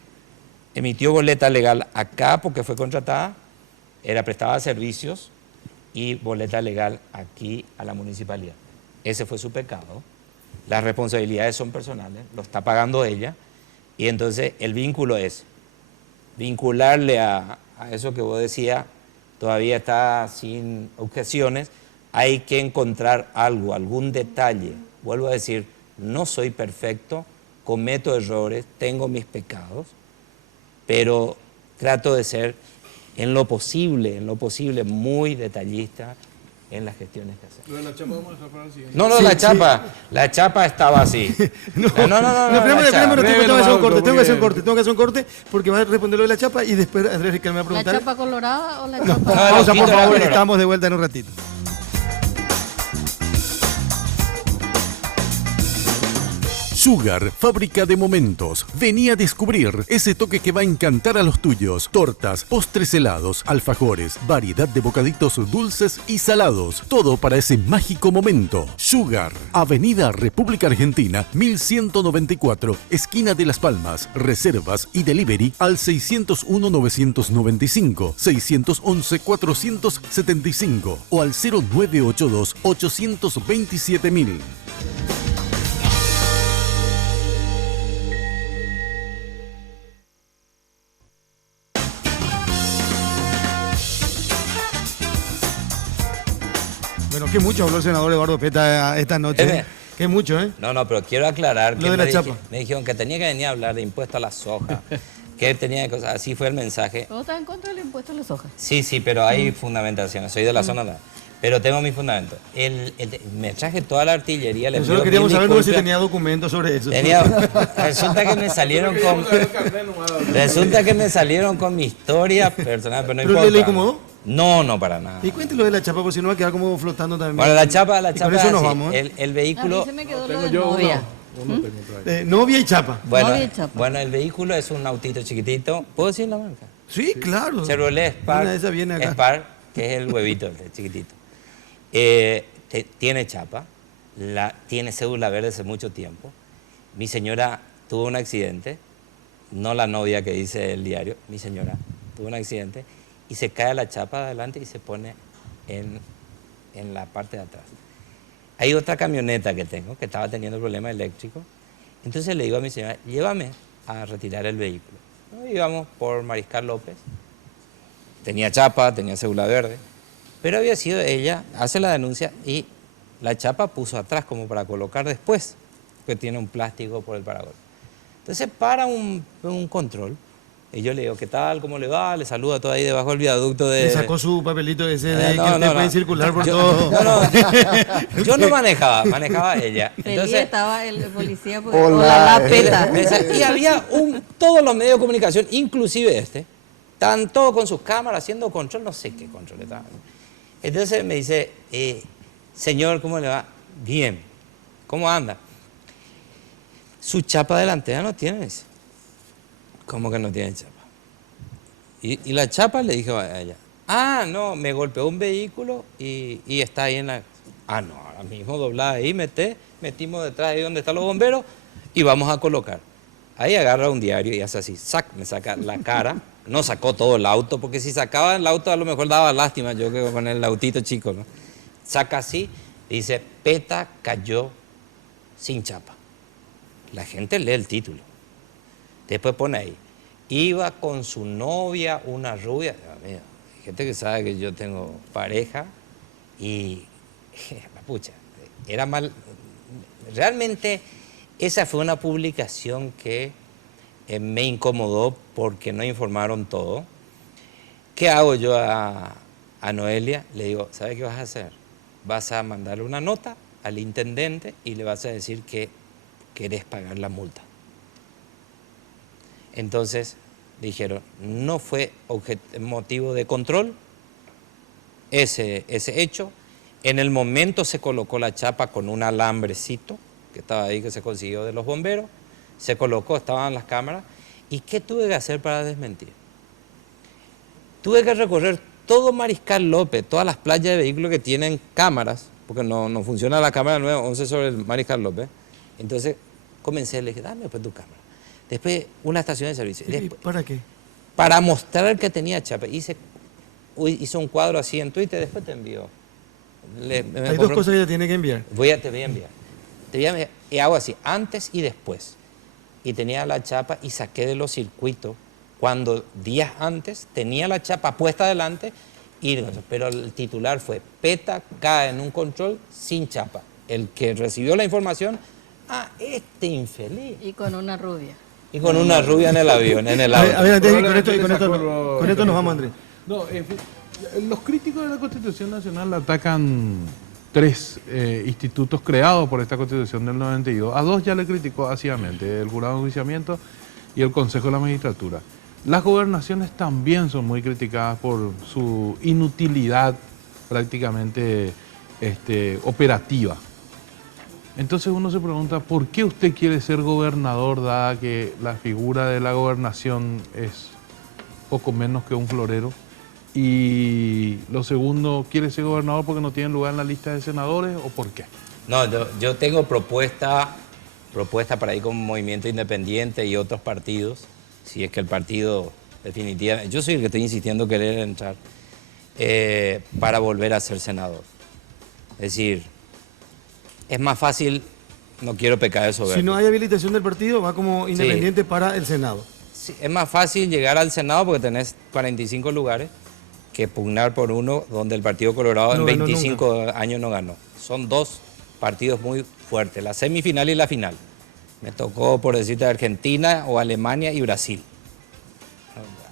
emitió boleta legal acá porque fue contratada, prestaba servicios y boleta legal aquí a la municipalidad. Ese fue su pecado. Las responsabilidades son personales, lo está pagando ella, y entonces el vínculo es vincularle a eso que vos decías, todavía está sin objeciones, hay que encontrar algo, algún detalle. Vuelvo a decir, no soy perfecto, cometo errores, tengo mis pecados, pero trato de ser en lo posible, muy detallista en las gestiones que hacemos. Lo de la chapa vamos a dejar para el siguiente. No, la chapa estaba así. No, tengo que hacer un corte porque va a responder lo de la chapa y después Andrés Riquelme me va a preguntar. ¿La chapa colorada o la No, chapa? pausa, por favor, estamos de vuelta en un ratito. Sugar, fábrica de momentos. Vení a descubrir ese toque que va a encantar a los tuyos. Tortas, postres helados, alfajores, variedad de bocaditos dulces y salados. Todo para ese mágico momento. Sugar, Avenida República Argentina, 1194, esquina de Las Palmas. Reservas y delivery al 601-995, 611-475 o al 0982-827.000. Bueno, qué mucho habló el senador Eduardo Peta esta noche. Qué mucho, ¿eh? No, pero quiero aclarar que Lo de la chapa. me dijeron que tenía que venir a hablar de impuesto a la soja, que tenía que cosas, así fue el mensaje. ¿Vos estás en contra del impuesto a la soja? Sí, pero hay fundamentaciones, soy de la zona, pero tengo mis fundamentos. Me traje toda la artillería, le Nosotros queríamos saber si tenía documentos sobre eso. Resulta que me salieron con mi historia personal, pero no importa. ¿Pero le incomodó? No, para nada. Y cuéntelo de la chapa, porque si no va a quedar como flotando también. Bueno, la chapa con eso nos vamos, ¿eh? el vehículo... A mí se me quedó lo de novia. Novia y chapa. Novia y chapa. Bueno, el vehículo es un autito chiquitito. ¿Puedo decir la marca? Sí, claro. Chevrolet Una de Spark, esas viene acá. Spark, que es el huevito, el chiquitito. Tiene chapa, tiene cédula verde hace mucho tiempo. Mi señora tuvo un accidente, no la novia que dice el diario, mi señora tuvo un accidente y se cae la chapa de adelante y se pone en la parte de atrás. Hay otra camioneta que tengo que estaba teniendo problemas eléctricos, entonces le digo a mi señora, llévame a retirar el vehículo. Íbamos por Mariscal López, tenía chapa, tenía cédula verde, pero había sido ella, hace la denuncia y la chapa puso atrás como para colocar después, que tiene un plástico por el paragolpe. Entonces para un control, y yo le digo, ¿qué tal? ¿Cómo le va? Le saluda todo ahí debajo del viaducto de... Le sacó su papelito ese de que usted puede circular por todo. Yo no manejaba ella. Feliz estaba el policía por Hola. la peta. Y había todos los medios de comunicación, inclusive estaban todos con sus cámaras haciendo control, no sé qué control estaban. Entonces me dice, señor, ¿cómo le va? Bien. ¿Cómo anda? Su chapa delantera no tiene, dice. ¿Cómo que no tiene chapa? Y la chapa le dijo a ella, no, me golpeó un vehículo y está ahí en la... no, ahora mismo doblada ahí, metimos detrás ahí donde están los bomberos y vamos a colocar. Ahí agarra un diario y hace así, me saca la cara, no sacó todo el auto, porque si sacaba el auto a lo mejor daba lástima, yo que con el autito chico, ¿no? Saca así, dice, Peta cayó sin chapa. La gente lee el título. Después pone ahí, iba con su novia, una rubia. Mira, hay gente que sabe que yo tengo pareja y, pucha, era mal. Realmente esa fue una publicación que me incomodó porque no informaron todo. ¿Qué hago yo a Noelia? Le digo, ¿sabe qué vas a hacer? Vas a mandarle una nota al intendente y le vas a decir que querés pagar la multa. Entonces dijeron, no fue motivo de control ese hecho. En el momento se colocó la chapa con un alambrecito que estaba ahí, que se consiguió de los bomberos. Se colocó, estaban las cámaras. ¿Y qué tuve que hacer para desmentir? Tuve que recorrer todo Mariscal López, todas las playas de vehículos que tienen cámaras, porque no funciona la cámara 911 sobre el Mariscal López. Entonces comencé, le dije, dame pues tu cámara. Después una estación de servicio. ¿Y Después, para qué? para mostrar que tenía chapa. Hizo un cuadro así en Twitter, después te envió. Hay dos cosas que ella tiene que enviar. Te voy a enviar. Te voy a enviar. Y hago así, antes y después. Y tenía la chapa y saqué de los circuitos cuando días antes tenía la chapa puesta adelante, pero el titular fue: PETA cae en un control sin chapa. El que recibió la información, este infeliz. Y con una rubia. Y con una rubia en el avión, en el auto. A ver, Andrés, Probablemente con les esto nos vamos, Andrés. No, los críticos de la Constitución Nacional atacan tres institutos creados por esta Constitución del 92. A dos ya le criticó ácidamente: el Jurado de Enjuiciamiento y el Consejo de la Magistratura. Las gobernaciones también son muy criticadas por su inutilidad prácticamente operativa. Entonces uno se pregunta, ¿por qué usted quiere ser gobernador, dada que la figura de la gobernación es poco menos que un florero? Y lo segundo, ¿quiere ser gobernador porque no tiene lugar en la lista de senadores o por qué? No, yo tengo propuesta para ir con Movimiento Independiente y otros partidos, si es que el partido definitivamente... Yo soy el que estoy insistiendo querer entrar para volver a ser senador. Es decir, es más fácil, no quiero pecar de soberbia. Si no hay habilitación del partido, va como independiente para el Senado. Sí, es más fácil llegar al Senado porque tenés 45 lugares que pugnar por uno donde el Partido Colorado en 25 años no ganó. Son dos partidos muy fuertes, la semifinal y la final. Me tocó, por decirte, Argentina o Alemania y Brasil.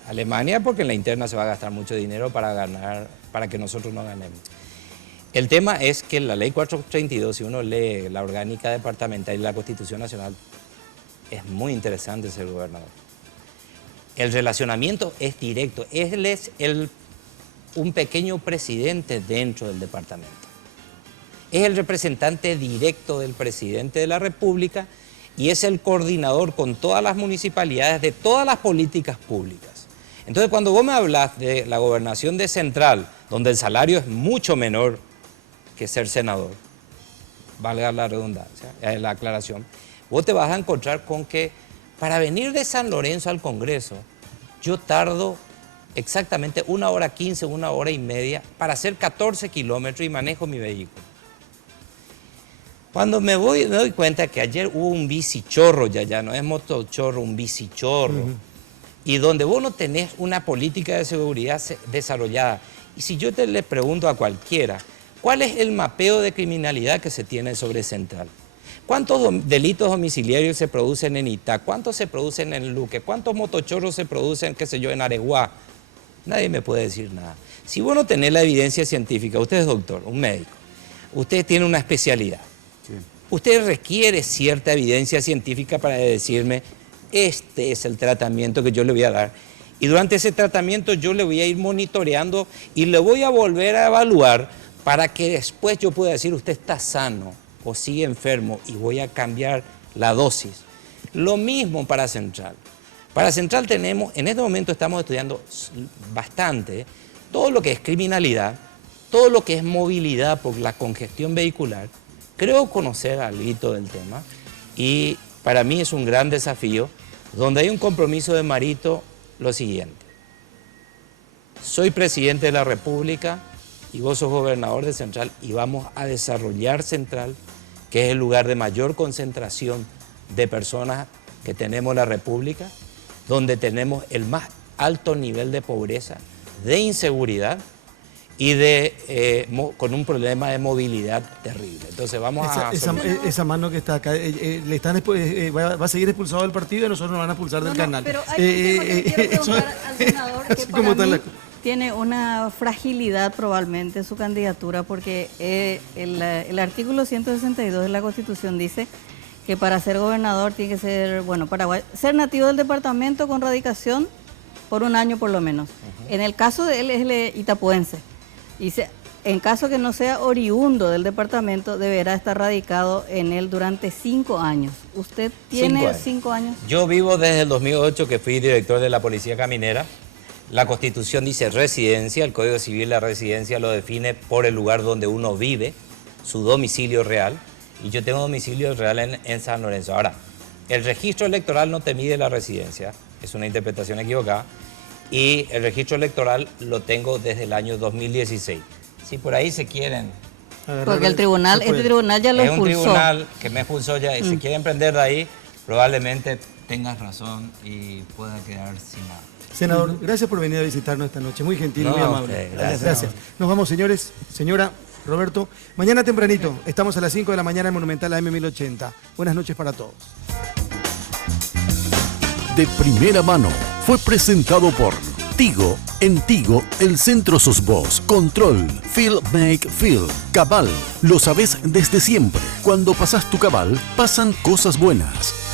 Alemania porque en la interna se va a gastar mucho dinero para ganar, para que nosotros no ganemos. El tema es que la ley 432, si uno lee la orgánica departamental y la Constitución Nacional, es muy interesante ser gobernador. El relacionamiento es directo. Él es un pequeño presidente dentro del departamento. Es el representante directo del presidente de la República y es el coordinador con todas las municipalidades de todas las políticas públicas. Entonces, cuando vos me hablas de la gobernación de Central, donde el salario es mucho menor que ser senador, valga la redundancia, la aclaración, vos te vas a encontrar con que para venir de San Lorenzo al Congreso, yo tardo exactamente 1 hora 15, 1 hora y media para hacer 14 kilómetros y manejo mi vehículo. Cuando me doy cuenta que ayer hubo un bicichorro, ya no es motochorro, un bicichorro, y donde vos no tenés una política de seguridad desarrollada. Y si yo le pregunto a cualquiera, ¿cuál es el mapeo de criminalidad que se tiene sobre Central? ¿Cuántos delitos domiciliarios se producen en Itá? ¿Cuántos se producen en Luque? ¿Cuántos motochorros se producen, qué sé yo, en Areguá? Nadie me puede decir nada. Si vos no tenés la evidencia científica, usted es doctor, un médico, usted tiene una especialidad, usted requiere cierta evidencia científica para decirme, este es el tratamiento que yo le voy a dar. Y durante ese tratamiento yo le voy a ir monitoreando y le voy a volver a evaluar para que después yo pueda decir, usted está sano o sigue enfermo y voy a cambiar la dosis. Lo mismo para Central. Para Central tenemos, en este momento estamos estudiando bastante todo lo que es criminalidad, todo lo que es movilidad por la congestión vehicular. Creo conocer algo del tema y para mí es un gran desafío donde hay un compromiso de Marito lo siguiente. Soy presidente de la República y vos sos gobernador de Central y vamos a desarrollar Central, que es el lugar de mayor concentración de personas que tenemos en la República, donde tenemos el más alto nivel de pobreza, de inseguridad y con un problema de movilidad terrible. Entonces vamos esa mano que está acá, va a seguir expulsado del partido y nosotros nos van a expulsar del canal. Pero hay quiero preguntar al senador que para mí tiene una fragilidad probablemente su candidatura porque el artículo 162 de la Constitución dice que para ser gobernador tiene que ser, ser nativo del departamento con radicación por 1 año por lo menos. En el caso de él es el itapuense. Dice, en caso que no sea oriundo del departamento, deberá estar radicado en él durante 5 años. ¿Usted tiene 5 años? Yo vivo desde el 2008, que fui director de la Policía Caminera. La Constitución dice residencia, el Código Civil la residencia lo define por el lugar donde uno vive, su domicilio real. Y yo tengo domicilio real en San Lorenzo. Ahora, el registro electoral no te mide la residencia, es una interpretación equivocada, y el registro electoral lo tengo desde el año 2016. Si por ahí se quieren... Porque el tribunal, este tribunal ya lo es expulsó. un tribunal que me expulsó ya, y si quieren prender de ahí, probablemente tengas razón y pueda quedar sin nada. Senador, gracias por venir a visitarnos esta noche. Muy gentil, No, muy amable. gracias. Nos vamos, señores. Señora, Roberto. Mañana tempranito. Estamos a las 5 de la mañana en Monumental AM 1080. Buenas noches para todos. De primera mano fue presentado por Tigo. En Tigo, el centro sos vos. Control, Feel Make Feel. Cabal, lo sabés desde siempre. Cuando pasás tu cabal, pasan cosas buenas.